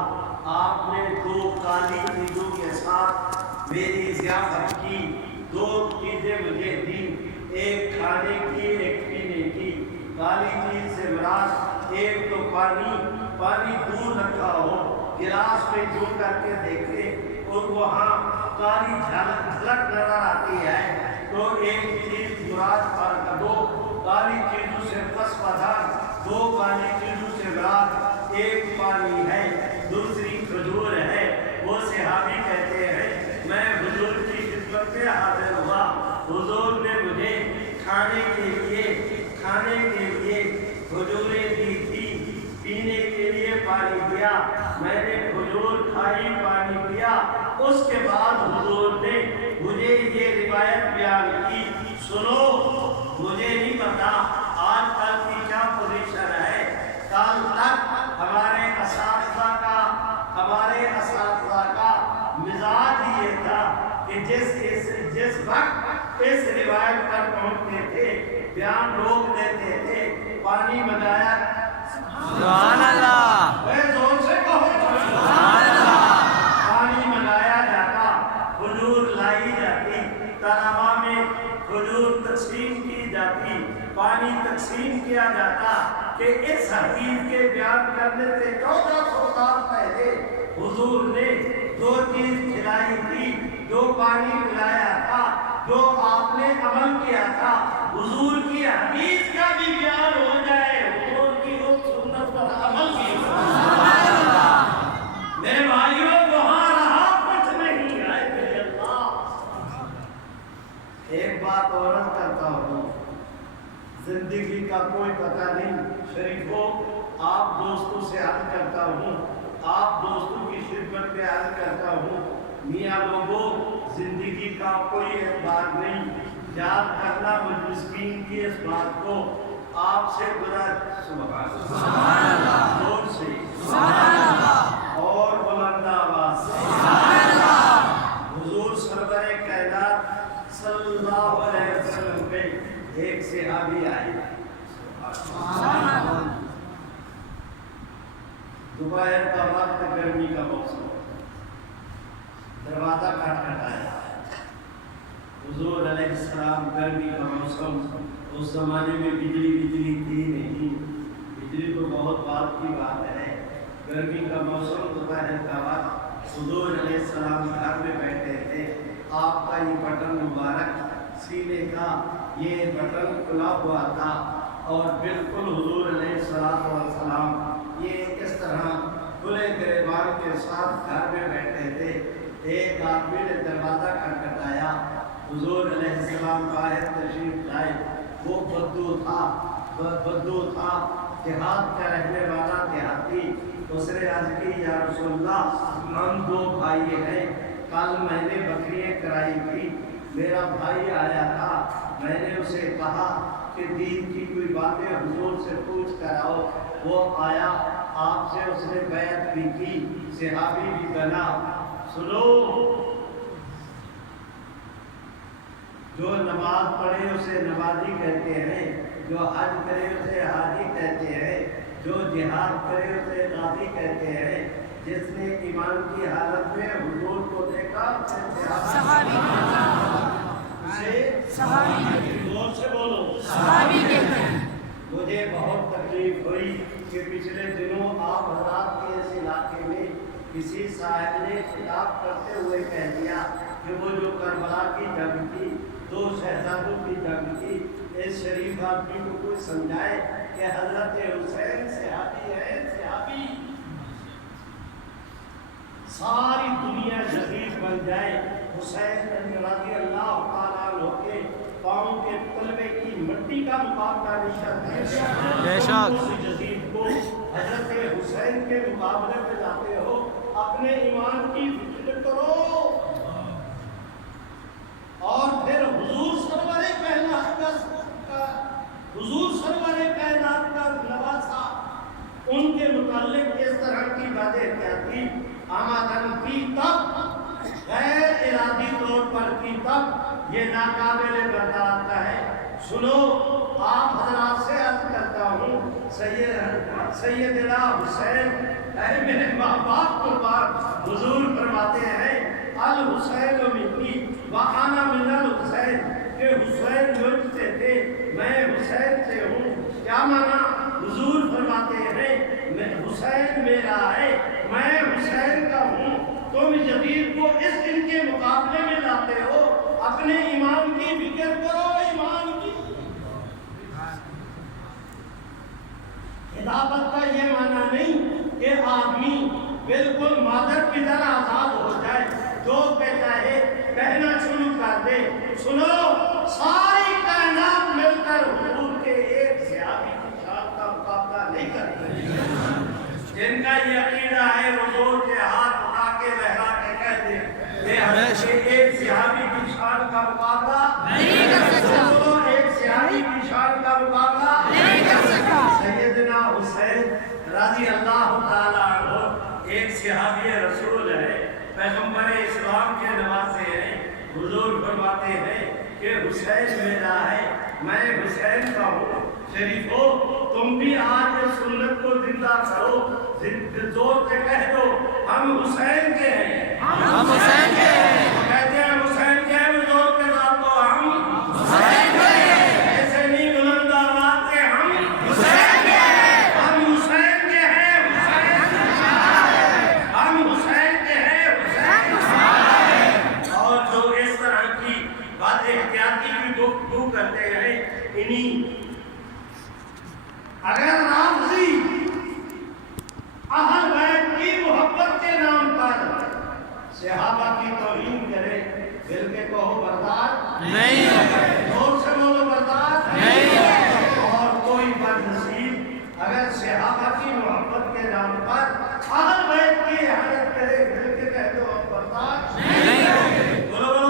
آپ نے 2 کالی چیزوں کے ساتھ میری ضیافت کی، 2 چیزیں مجھے دی، ایک کھانے کی ایک پینے کی۔ کالی چیز سے مراد ایک تو پانی دور رکھا ہو، گلاس میں جو کر کے دیکھے اور وہاں کالی جھلک نظر آتی ہے تو ایک چیز مراد پر 2 کالی چیزوں سے پسپدار، 2 کالی چیزوں سے مراد ایک پانی ہے، دوسری کھجور ہے۔ وہ صحابی کہتے ہیں میں حضور کی خدمت میں حاضر ہوا، حضور نے مجھے کھانے کے لیے کھجوریں دی تھی، پینے کے لیے پانی دیا، میں نے کھجور کھائی، پانی پیا، اس کے بعد حضور نے مجھے یہ روایت بیان کی۔ سنو، مجھے نہیں پتا آج کل کی کیا پوزیشن ہے، کل تک ہمارے اساتذہ کا مزاج یہ تھا کہ جس وقت اس روایت پر پہنچتے تھے بیان روک دیتے تھے، پانی منگایا سبحان اللہ زور سے کہو سبحان اللہ پانی منگایا جاتا، کھجور لائی جاتی، طلبا میں کھجور تقسیم کی جاتی، پانی تقسیم کیا جاتا کہ اس حدیث کے بیان کرنے سے 1400 سال پہلے حضور نے 2 چیز کھلائی تھی، جو پانی پلایا تھا، جو آپ نے عمل کیا تھا۔ حضور کی حدیث کا بھی بیان ہو جائے، حضور کی اس سنت پر عمل کیا۔ میرے بھائیوں، وہاں رہا کچھ نہیں ہے میرے اللہ۔ ایک بات اور کرتا ہوں، زندگی کا کوئی پتہ نہیں، شریفوں آپ دوستوں سے عرض کرتا ہوں، آپ دوستوں کی خدمت میں عرض کرتا ہوں، میاں لوگوں زندگی کا کوئی اعتبار نہیں، یاد کرنا مجھ مسکین کی اس بات کو، آپ سے گزر سبحان اللہ، زور سے سبحان اللہ، اور بلند آواز سے سبحان اللہ۔ حضور سرور کائنات صلی اللہ علیہ وسلم پہ ایک صحابی آئے، دوپہر کا وقت، گرمی کا موسم، دروازہ کھٹکھٹایا۔ حضور علیہ السلام، گرمی کا موسم، اس زمانے میں بجلی تھی نہیں، بجلی تو بہت بعد کی بات ہے، گرمی کا موسم، دوپہر کا وقت، حضور علیہ السلام گھر میں بیٹھے تھے، آپ کا یہ بٹن مبارک سینے کا یہ بٹن کھلا ہوا تھا، اور بالکل حضور علیہ السلام یہ اس طرح کھلے گریبان کے ساتھ گھر میں بیٹھے تھے۔ ایک آدمی نے دروازہ کھٹکھٹایا، حضور علیہ السلام باہر تشریف لائے، وہ بدو تھا، دیہات کا رہنے والا دیہاتی، اس نے عرض کی یا رسول اللہ، ہم دو بھائی ہیں، کل میں نے بکریاں کرائی تھی، میرا بھائی آیا تھا، میں نے اسے کہا کہ دین کی کوئی باتیں حضور سے پوچھ کر آؤ، وہ آیا، آپ سے اس نے بیعت بھی کی، صحابی بھی بنا۔ سنو، جو نماز پڑھے اسے نمازی کہتے ہیں، جو حج کرے اسے حاجی کہتے ہیں، جو جہاد کرے اسے غازی کہتے ہیں، جس نے ایمان کی حالت میں حضور کو دیکھا اسے صحابی زور سے بولو صحابی کہتے ہیں۔ مجھے بہت تکلیف ہوئی کہ پچھلے دنوں آپ حضرات کے اس علاقے میں کسی صاحب نے خطاب کرتے ہوئے کہہ دیا کہ وہ جو کربلا کی جنگ تھی، دو شہزادوں کی جنگ تھی، اس شریف آدمی کو کوئی سمجھائے کہ حضرت حسین صحابی ہے، صحابی، ساری دنیا جدید بن جائے، حسین رضی اللہ تعالیٰ عنہ کے پاؤں کے تلوے کی مٹی کا مقابلہ نہیں کرتے، بے شک جدید کو حضرت حسین کے مقابلے میں جاتے ہو، اپنے ایمان کی فکر کرو، اور پھر حضور سرور کائنات کا نواسا، ان کے متعلق اس طرح کی باتیں کیا تھی، آمدن کی تب، غیر ارادی طور پر کی تب، یہ ناقابل برداشت ہے۔ سنو، آپ حضرات سے عرض کرتا ہوں، سیدنا حسین، اے میرے ماں باپ قربان، حضور فرماتے ہیں الحسین منی وانا من الحسین، کہ حسین مجھ سے تھے، میں حسین سے ہوں۔ کیا مانا؟ حضور فرماتے ہیں حسین میرا ہے، میں حسین کا ہوں، تم جدید کو اس دن کے مقابلے میں لاتے ہو، اپنے ایمان کی فکر کرو، ایمان کی۔ خلافت کا یہ معنی نہیں کہ آدمی بالکل مادر کی طرح آزاد ہو جائے، جو کہ چاہے کہنا شروع کر دے۔ سنو، ساری کائنات مل کر حضور کے ایک صحابی کی شان کا مقابلہ نہیں کرتی، جن کا یہ عقیدہ ہے حضور کے ہاتھ اٹھا کے لہرا کے کہتے ہیں کہ حضرت کے ایک صحابی کی شان کا مقابلہ نہیں کر سکتا، ایک صحابی کی شان کا مقابلہ نہیں کر سکتا۔ سیدنا حسین رضی اللہ تعالیٰ عنہ ایک صحابی رسول ہے، پیغمبر اسلام کے نواسے ہیں۔ حضور فرماتے ہیں کہ حسین میرا ہے، میں حسین کا ہوں۔ شریفو، تم بھی آج اس سنت کو زندہ کرو، زور سے کہہ دو ہم حسین کے ہیں، ہم حسین کے ہیں، کہتے ہیں حسین کے ہیں، زور کے ساتھ تو ہم حسین کے ہیں، ایسے نہیں بلند آواز سے ہم حسین کے ہیں، ہم حسین کے ہیں، ہم حسین کے ہیں، اور جو اس طرح کی بات احتیاطی کی گفتگو کرتے ہیں، انہیں اگر رافضی اہل بیت کی محبت کے نام پر صحابہ کی توہین کرے، دل کے کہو برداشت نہیں ہے، زور سے بولو برداشت نہیں ہے، اور کوئی بدنصیب اگر صحابہ کی محبت کے نام پر اہل بیت کی احانت کرے، دل کے کہہ دو برداشت نہیں ہے، بولو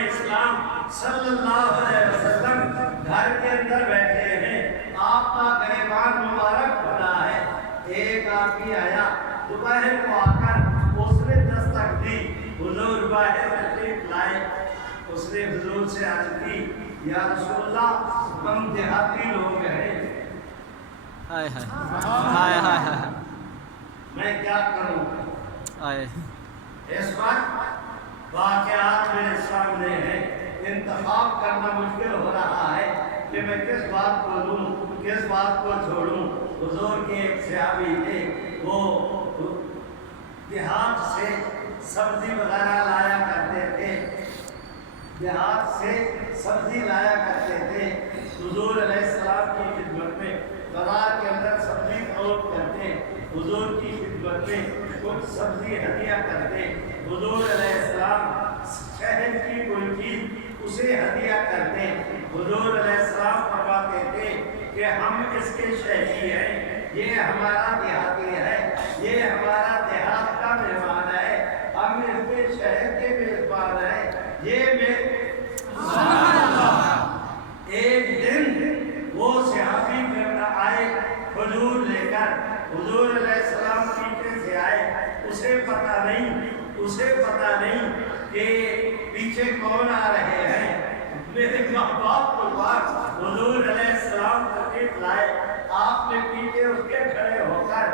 اسلام صلی اللہ علیہ وسلم گھر کے اندر بیٹھے ہیں، آپ کا گریبان مبارک بنا ہے، ایک آدمی آیا دوپہر کو آ کر اس نے دستک دی، حضور باہر تشریف لائے، اس نے حضور سے عرض کی یا رسول اللہ ہم دیہاتی لوگ ہیں، ہائے ہائے ہائے ہائے ہائے میں کیا کروں؟ ہائے اس وقت واقعات میرے سامنے ہیں، انتخاب کرنا مشکل ہو رہا ہے کہ میں کس بات کو لوں کس بات کو چھوڑوں۔ حضور کے ایک صحابی تھے، وہ دیہات سے سبزی وغیرہ لایا کرتے تھے، دیہات سے سبزی لایا کرتے تھے، حضور علیہ السلام کی خدمت میں بازار کے اندر سبزی فروخت کرتے، حضور کی خدمت میں کچھ سبزی ہدیہ کرتے، حضور علیہ السلام شہد کی کوئی چیز اسے ہدیہ کرتے، حضور علیہ السلام فرماتے تھے کہ ہم اس کے شہری ہیں، یہ ہمارا دیہاتی ہے، یہ ہمارا دیہات کا مہمان ہے، ہم اس کے شہر کے میزبان ہیں، یہ ایک دن وہ صحابی آئے حضور لے کر، حضور علیہ السلام پیچھے سے آئے، اسے پتہ نہیں کہ پیچھے کون آ رہے ہیں، میرے ماں باپ کو پاس حضور علیہ السلام تشریف لائے، آپ نے پیچھے اس کے کھڑے ہو کر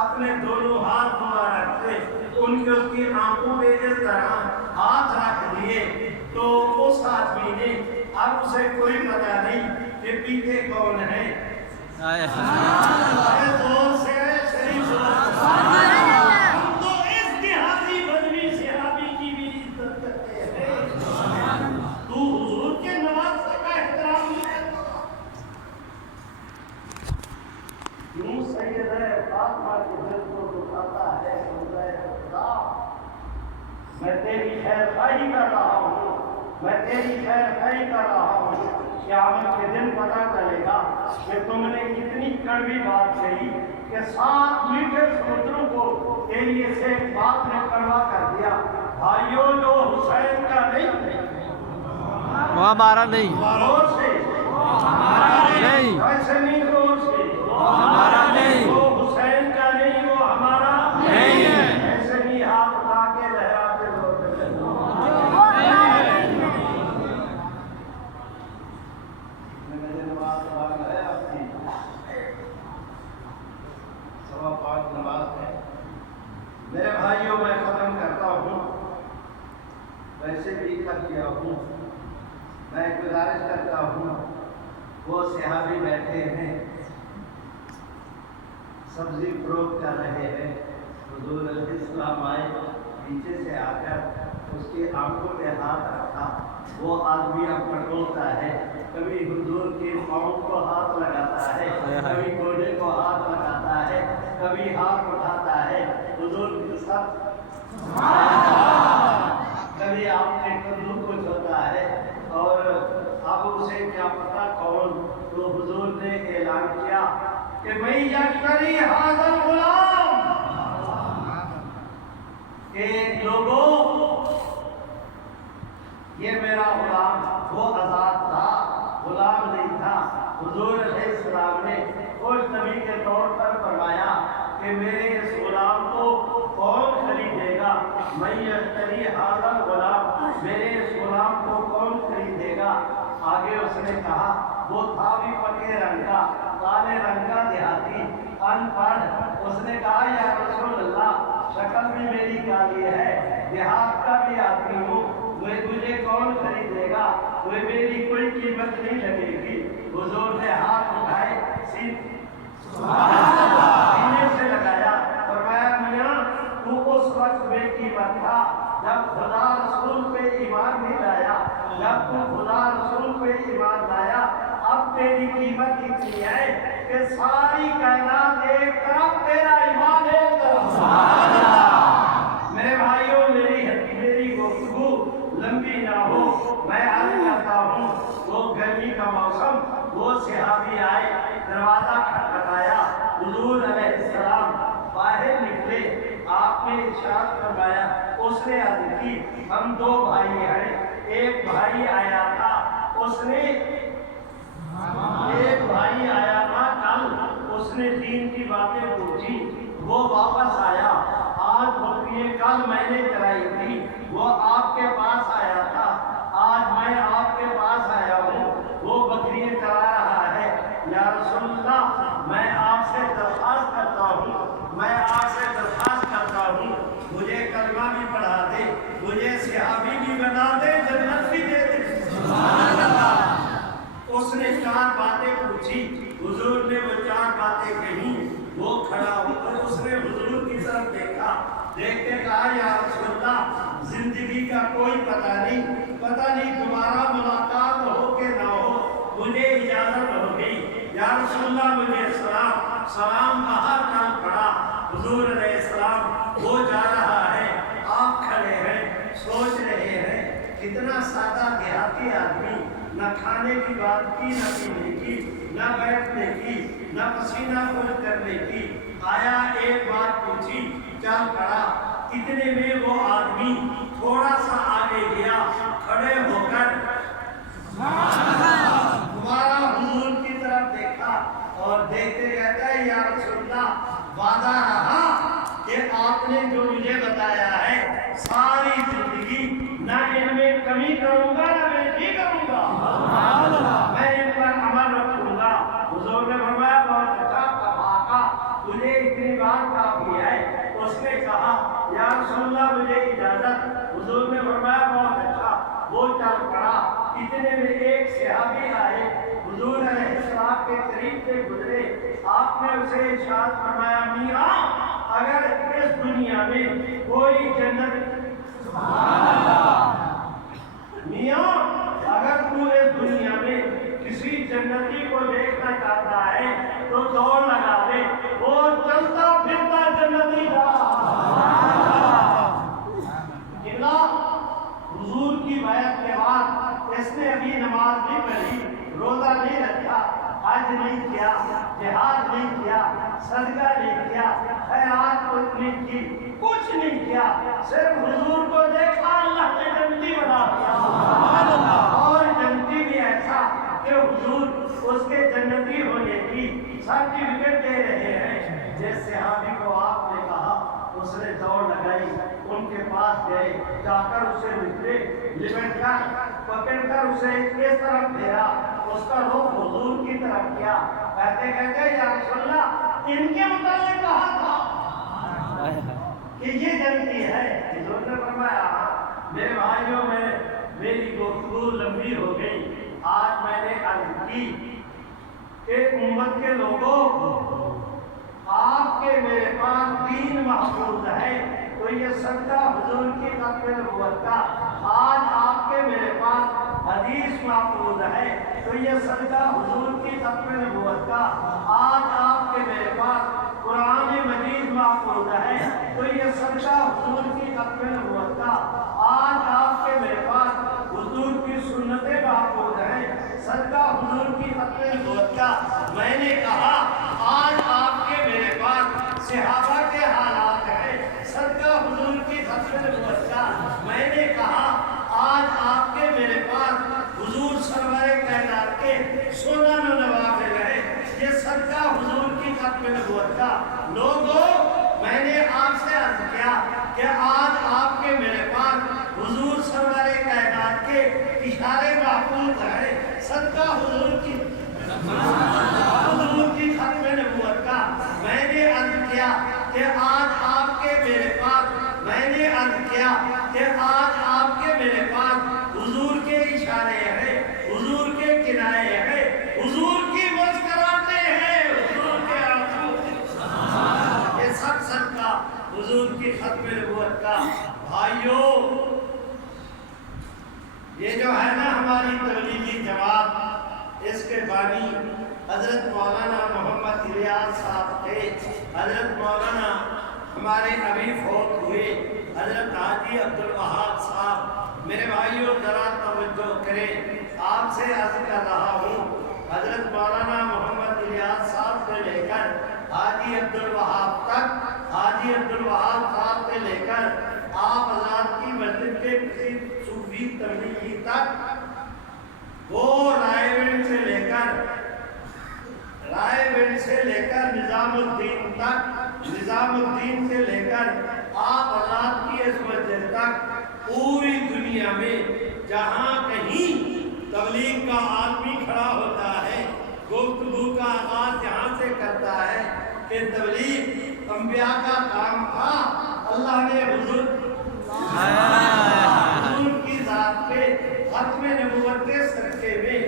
اپنے دونوں ہاتھ مبارک سے ان کی آنکھوں پہ اس طرح ہاتھ رکھ دیے، تو اس آدمی نے اب اسے کوئی پتہ نہیں کہ پیچھے کون ہے، ہائے زور سے شریف ہم تو اس دیہاتی بدوی صحابی کی بھی عزت کرتے ہیں، تو حضور کے نواسے کا احترام نہیں کرتا، یوں سیدہ فاطمہ کے دل کو دکھاتا ہے خدا، میں تیری خیر خواہی کر رہا ہوں، میں تیری خیر خواہی کر رہا ہوں، قیامت کے دن پتہ چلے گا کہ تم نے کتنی کڑوی بات کہی کہ 7 میٹر سمندروں کو ایریے سے ایک بات نے کڑوا کر دیا، بھائیوں جو حسین کا نہیں وہ ہمارا نہیں، زور سے نہیں ایسے نہیں زور سے ہمارا نہیں، وہ حسین کا نہیں وہ ہمارا نہیں ہے، ایسے نہیں ہاتھ اٹھا کے لہراتے زور سے چلو۔ میرے نماز پڑھ ہے آپ کی 5:15 نماز ہے، میرے بھائیوں میں ختم کرتا ہوں، ویسے بھی کر دیا ہوں، میں گزارش کرتا ہوں، وہ صحابی بیٹھے ہیں سبزی فروخت کر رہے ہیں، حضور علیہ السلام آئے، پیچھے سے آ کر اس کی آنکھوں پہ ہاتھ رکھا، وہ آدمی اب پٹولتا ہے، کبھی حضور کے پاؤں کو ہاتھ لگاتا ہے، کبھی گوڈے کو ہاتھ لگاتا ہے، کبھی ہاتھ اٹھاتا ہے، حضور کے ساتھ کبھی آپ نے کندھوں کو چھوتا ہے، اور اب اسے کیا پتا کون، تو حضور نے اعلان کیا کہ میں یشتری حاضر غلام، کہ لوگوں یہ میرا غلام، وہ آزاد تھا، غلام نہیں تھا، حضور علیہ السلام نے خوش نبی کے طور پر فرمایا کہ میرے اس غلام کو کون خریدے گا، میں یشتری حاضر غلام، میرے اس غلام کو کون خریدے گا، آگے اس نے کہا وہ تھا بھی پکے رنگ کا، کالے رنگ کا دیہاتی، ان پڑھ، اس نے کہا یا رسول اللہ شکل بھی میری کالی ہے، دیہات کا بھی آدمی ہوں، مجھے کون خریدے گا، میری کوئی قیمت نہیں لگے گی، حضور نے ہاتھ اٹھائے سینے سے لگایا، فرمایا میاں تو اس وقت بے قیمت تھا جب خدا رسول پہ ایمان نہیں لایا، جب تو خدا رسول پہ ایمان لایا، اب تیری قیمت اتنی ہے کہ ساری کائنات ایک طرف تیرا ایمان ایک طرف۔ میرے بھائیوں میری گفتگو لمبی نہ ہو، میں عرض کرتا ہوں، وہ گرمی کا موسم، وہ صحابی آئے، دروازہ کھٹکھٹایا، حضور علیہ السلام باہر نکلے، آپ نے ارشاد فرمایا، اس نے عرض کی ہم 2 بھائی ہیں، ایک بھائی آیا تھا، اس نے ایک بھائی آیا تھا کل، اس نے دین کی باتیں پوچھی، وہ واپس آیا، آج بکریاں کل میں نے چرائی تھی، وہ آپ کے پاس آیا تھا، آج میں آپ کے پاس آیا ہوں، وہ بکریاں چرا رہا ہے، یا رسول اللہ میں آپ سے درخواست کرتا ہوں، میں آپ سے درخواست کرتا ہوں، مجھے کلمہ بھی پڑھا دے، مجھے صحابی بھی بنا دے، جنت بھی دے دے۔ اس نے 4 باتیں پوچھی، حضور نے وہ 4 باتیں کہیں، وہ کھڑا ہو کر اس نے حضور کی طرف دیکھا، دیکھ کے کہا یا رسول اللہ زندگی کا کوئی پتہ نہیں دوبارہ ملاقات ہو کہ نہ ہو، مجھے اجازت ہو گئی، یا رسول اللہ مجھے سلام باہر کام پڑا، حضور علیہ السلام وہ جا رہا ہے، آپ کھڑے ہیں، سوچ رہے ہیں، کتنا سادہ دیہاتی آدمی، نہ کھانے کی بات کی، نہ پینے کی، نہ بیٹھنے کی، نہ پسینہ خشک کرنے کی، آیا ایک بات پوچھی، چل پڑا، اتنے میں وہ آدمی تھوڑا سا آگے گیا، کھڑے ہو کر دوبارہ حضور کی طرف دیکھا اور دیکھتے کہتا ہے یا رسول اللہ وعدہ رہا کہ آپ نے جو مجھے بتایا ہے ساری زندگی نہ ان میں کمی کروں گا نہ بیشی کروں گا، میں ان پر عمل رکھوں گا۔ حضور نے فرمایا بہت اچھا، کفاکا تجھے اتنی بات کافی ہے۔ اس نے کہا یا رسول اللہ مجھے اجازت، حضور نے فرمایا بہت اچھا، وہ چل پڑا، اتنے میں ایک صحابی آئے، حضور علیہ السلام کے قریب سے گزرے، آپ نے اسے ارشاد فرمایا میاں اگر اس دنیا میں کوئی جنت میاں اگر تو اس دنیا میں کسی جنتی کو دیکھنا چاہتا ہے تو دوڑ لگا دے، وہ چلتا پھرتا جنتی تھا۔ حضور کی بیعت کے بعد اس نے ابھی نماز نہیں پڑھی، روزہ نہیں رکھا، حج نہیں کیا، جہاد نہیں کیا، صدقہ نہیں کیا، خیرات نہیں کی، کچھ نہیں کیا، صرف حضور کو دیکھا اللہ نے جنتی بنا دیا، اور جنتی بھی ایسا کہ حضور اس کے جنتی ہونے کی سرٹیفکیٹ دے رہے ہیں۔ جس صحابی کو آپ نے کہا اس نے دوڑ لگائی، ان کے پاس گئے، جا کر اسے لپٹ کر پکڑ کر اسے اس طرف پھیرا، اس کا رخ حضور کی طرف کیا، کہتے کہتے یا رسول اللہ ان کے متعلق کہا تھا کہ یہ جنتی ہے۔ حضور نے فرمایا میرے بھائیوں میں میری گفتگو لمبی ہو گئی، آج میں نے عرض کی کہ امت کے لوگوں آپ کے میرے پاس دین محفوظ ہے، تو یہ صدقہ حضور کی ختم نبوت کا، آج آپ کے میرے پاس حدیث محفوظ ہے، تو یہ صدقہ حضور کی ختم نبوت کا، آج آپ کے میرے پاس قرآن مجید محفوظ ہے، تو یہ صدقہ حضور کی ختم نبوت کا، آج آپ کے میرے پاس حضور کی سنتیں محفوظ ہیں، صدقہ حضور کی ختم نبوت کا۔ میں نے کہا آج آپ کے میرے پاس صحابہ کے حالات ہیں، صدقہ حضور کی ختم نبوت کا۔ میں نے کہا آج آپ کے میرے پاس حضور سرور کائنات کے سنن و نوافل ہیں، یہ صدقہ حضور کی ختم نبوت کا۔ لوگوں میں نے آپ سے عرض کیا کہ آج آپ کے میرے پاس حضور سرور کائنات کے اشارے محفوظ ہیں، صدقہ حضور کی ختم نبوت کا۔ میں نے عرض کیا کہ آج آپ کے میرے پاس، میں نے عرض کیا کہ آج آپ کے میرے پاس حضور کے اشارے ہیں، حضور کے کنائے ہیں، حضور کی مسکراتے ہیں، حضور کے آنسو، یہ سب صدقہ حضور کی ختم نبوت کا۔ بھائیو یہ جو ہے نا ہماری تبلیغی جماعت، اس کے بانی حضرت مولانا محمد الیاس صاحب تھے، حضرت مولانا ہمارے ابھی فوت ہوئے حضرت حاجی عبدالوہاب صاحب۔ میرے بھائیوں ذرا توجہ کریں، آپ سے عرض کر رہا ہوں، حضرت مولانا محمد الیاس صاحب سے لے کر حاجی عبدالوہاب تک، حاجی عبدالوہاب صاحب سے لے کر آپ حضرات کی مسجد کے کسی صوفی کی تبلیغی تک وہ رائے گنج سے لے کر نظام الدین تک، نظام الدین سے لے کر آپ حضرات کی اس مسجد تک پوری دنیا میں جہاں کہیں تبلیغ کا آدمی کھڑا ہوتا ہے، گفتگو کا آغاز جہاں سے کرتا ہے کہ تبلیغ انبیاء کا کام تھا، اللہ نے حضور کی ذات پہ ختم نبوت کے صدقے میں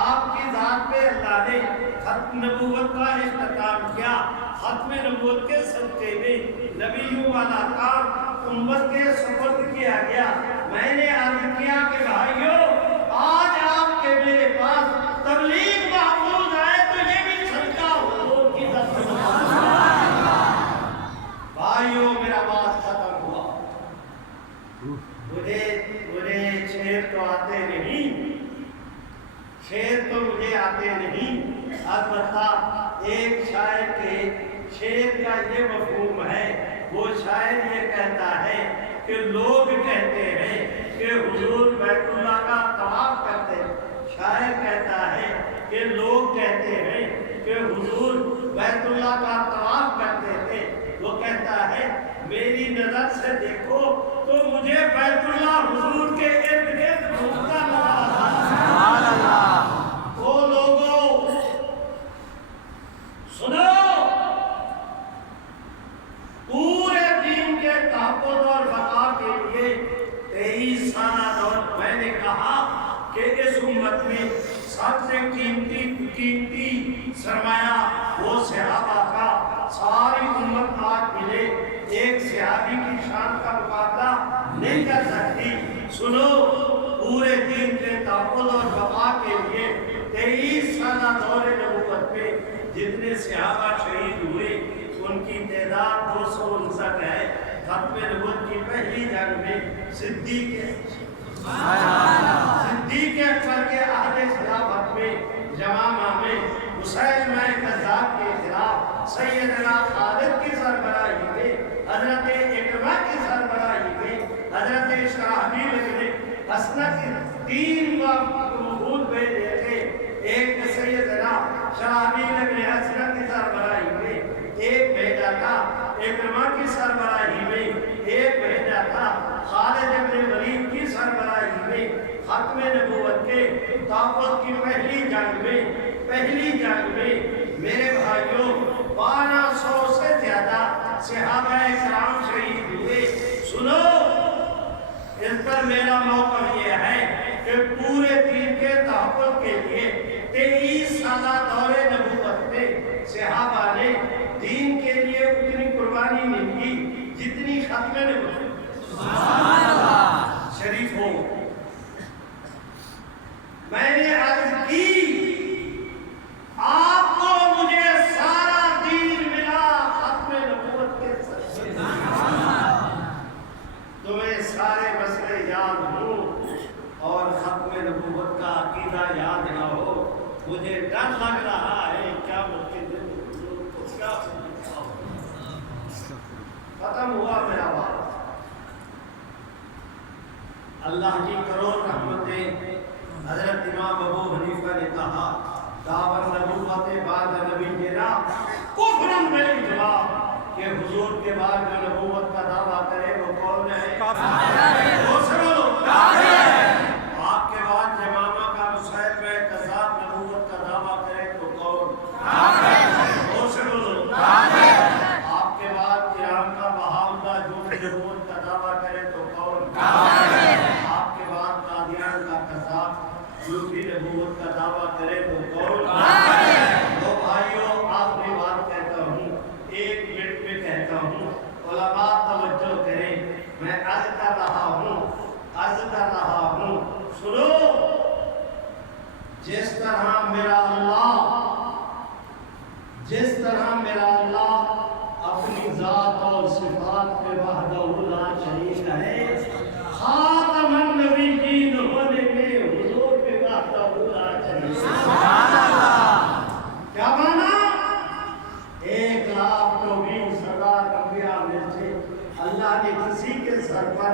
آپ کی ذات پہ اللہ نے ختم نبوت کا اختتام کیا۔ ختم نبوت کے صدقے میں نبیوں والا کام امت کے سپرد کیا گیا۔ میں نے عرض کیا کہ بھائیو آج آپ کے میرے پاس تبلیغ محفوظ ہے تو یہ بھی صدقہ حضور کی ذات۔ بھائیو میرا بات ختم ہوا۔ مجھے شعر تو آتے نہیں، شعر تو مجھے آتے نہیں، البتہ ایک شاعر کے شعر کا یہ مفہوم ہے، وہ شاعر یہ کہتا ہے کہ لوگ کہتے ہیں کہ حضور بیت اللہ کا طواف کرتے ہیں۔ شاعر کہتا ہے کہ لوگ کہتے ہیں کہ حضور بیت اللہ کا طواف کرتے تھے۔ وہ کہتا ہے میری نظر سے دیکھو تو مجھے بیت اللہ حضور کے ارد گرد گھومتا نظر آتا ہے۔ وہ لوگوں سنو، پورے دین کے تحفظ اور بقا کے لیے 23 سالہ دور میں نے کہا کہ اس امت میں سب سے قیمتی سرمایہ وہ صحابہ کا، ساری امت آج ملے ایک صحابی کی شان کا مقابلہ نہیں کر سکتی۔ سنو، پورے دین کے تحفظ اور بقا کے لیے 23 سالہ دور نبوت میں جتنے صحابہ شہید ہوئے ان کی تعداد 259 ہے۔ ختم نبوت کی پہلی جنگ میں صدیق اکبر کے عہد خلافت میں یمامہ میں مسیلمہ کذاب کے خلاف سیدنا خالد کی سربراہی میں، حضرت اکرمہ کی سربراہی میں، حضرت شرحبیل بن حسنہ کے 3 وفود بھیجے تھے۔ ایک سیدنا شرحبیل بن حسنہ کی سربراہی میں ایک بھیجا تھا، اکرمہ کی سربراہی میں ایک بھیجا تھا، خالد بن ولید کی سربراہی میں ختم نبوت کے تحفظ کی پہلی جنگ میں میرے بھائیوں 1200 سے زیادہ صحابہ کرام شہید ہوئے۔ سنو، اس پر میرا موقف یہ ہے کہ پورے دین کے تحفظ کے لیے 23 سالہ دور نبوت میں صحابہ نے دین کے لیے اتنی قربانی نہیں کی جتنی ختم نبوت شریف ہو۔ میں نے عرض کی آپ کو مجھے سارا دین ملا ختم نبوت کے صدقے، تمہیں سارے مسئلے یاد ہوں اور ختم نبوت کا عقیدہ یاد نہ ہو۔ مجھے ڈر لگ رہا ہے کیا ممکن ختم ہوا میرا بات۔ اللہ کی کروڑ رحمتیں۔ حضرت امام ابو حنیفہ نے کہا دعوت نبوت بعد نبی جینا کفرن بالاجماع، کہ حضور کے بعد جو نبوت کا دعویٰ کرے وہ کون ہے؟ آپ کے بعد یمامہ کا مسیلمہ کذاب نبوت کا دعویٰ کرے تو کون؟ آپ کے بعد ایران کا بہاؤلہ جو نبوت کا دعویٰ کرے تو کون؟ آپ کے بعد قادیان کا کذاب جو بھی نبوت کا دعویٰ کرے تو کون؟ تو بھائیوں آخری بات کہتا ہوں، 1 منٹ میں کہتا ہوں، علماء توجہ کریں، میں عرض کر رہا ہوں۔ سنو، جس طرح میرا اللہ اپنی ذات اور صفات پہ وحدہ لا شریک ہے، خاتم النبیین ہونے میں حضور پہ وحدہ لا شریک ہے۔ کیا مانا؟ 1,24,000 انبیاء میں سے اللہ نے کسی کے سر پر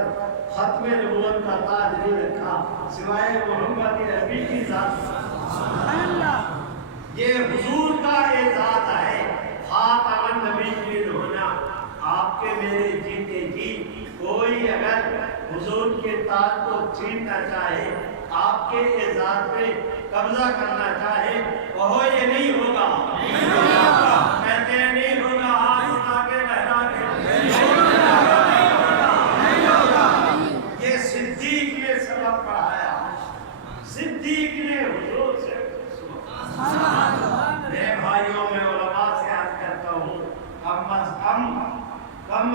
ختم نبوت کا تاج نہیں رکھا۔ سوائے محمد عربی کی ذات یہ حضور کا اعزاز ہے خاتم النبیین ہونا آپ کے میرے جیتے جی کوئی اگر حضور کے تاج کو چھیننا چاہے آپ کے اعزاز پہ قبضہ کرنا چاہے وہ یہ نہیں ہوگا کہتے ہیں نہیں ہوگا ہاتھ اٹھا کے لہرا کے یہ صدیق نے سبق پڑھایا صدیق نے حضور سے میرے بھائیوں میں علماء سے عرض کرتا ہوں کم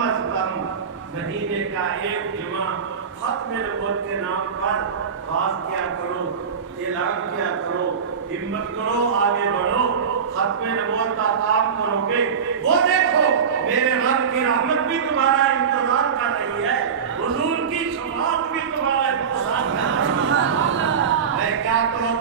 از کم مہینے کا ایک جمعہ ختم نبوت کے نام پر باز کیا کرو اعلان کیا کرو ہمت کرو آگے بڑھو ختم نبوت کا کام کرو گے وہ دیکھو میرے رب کی رحمت بھی تمہارا انتظار کر رہی ہے حضور کی شفاعت بھی تمہارا انتظار کر رہی ہے میں کیا کروں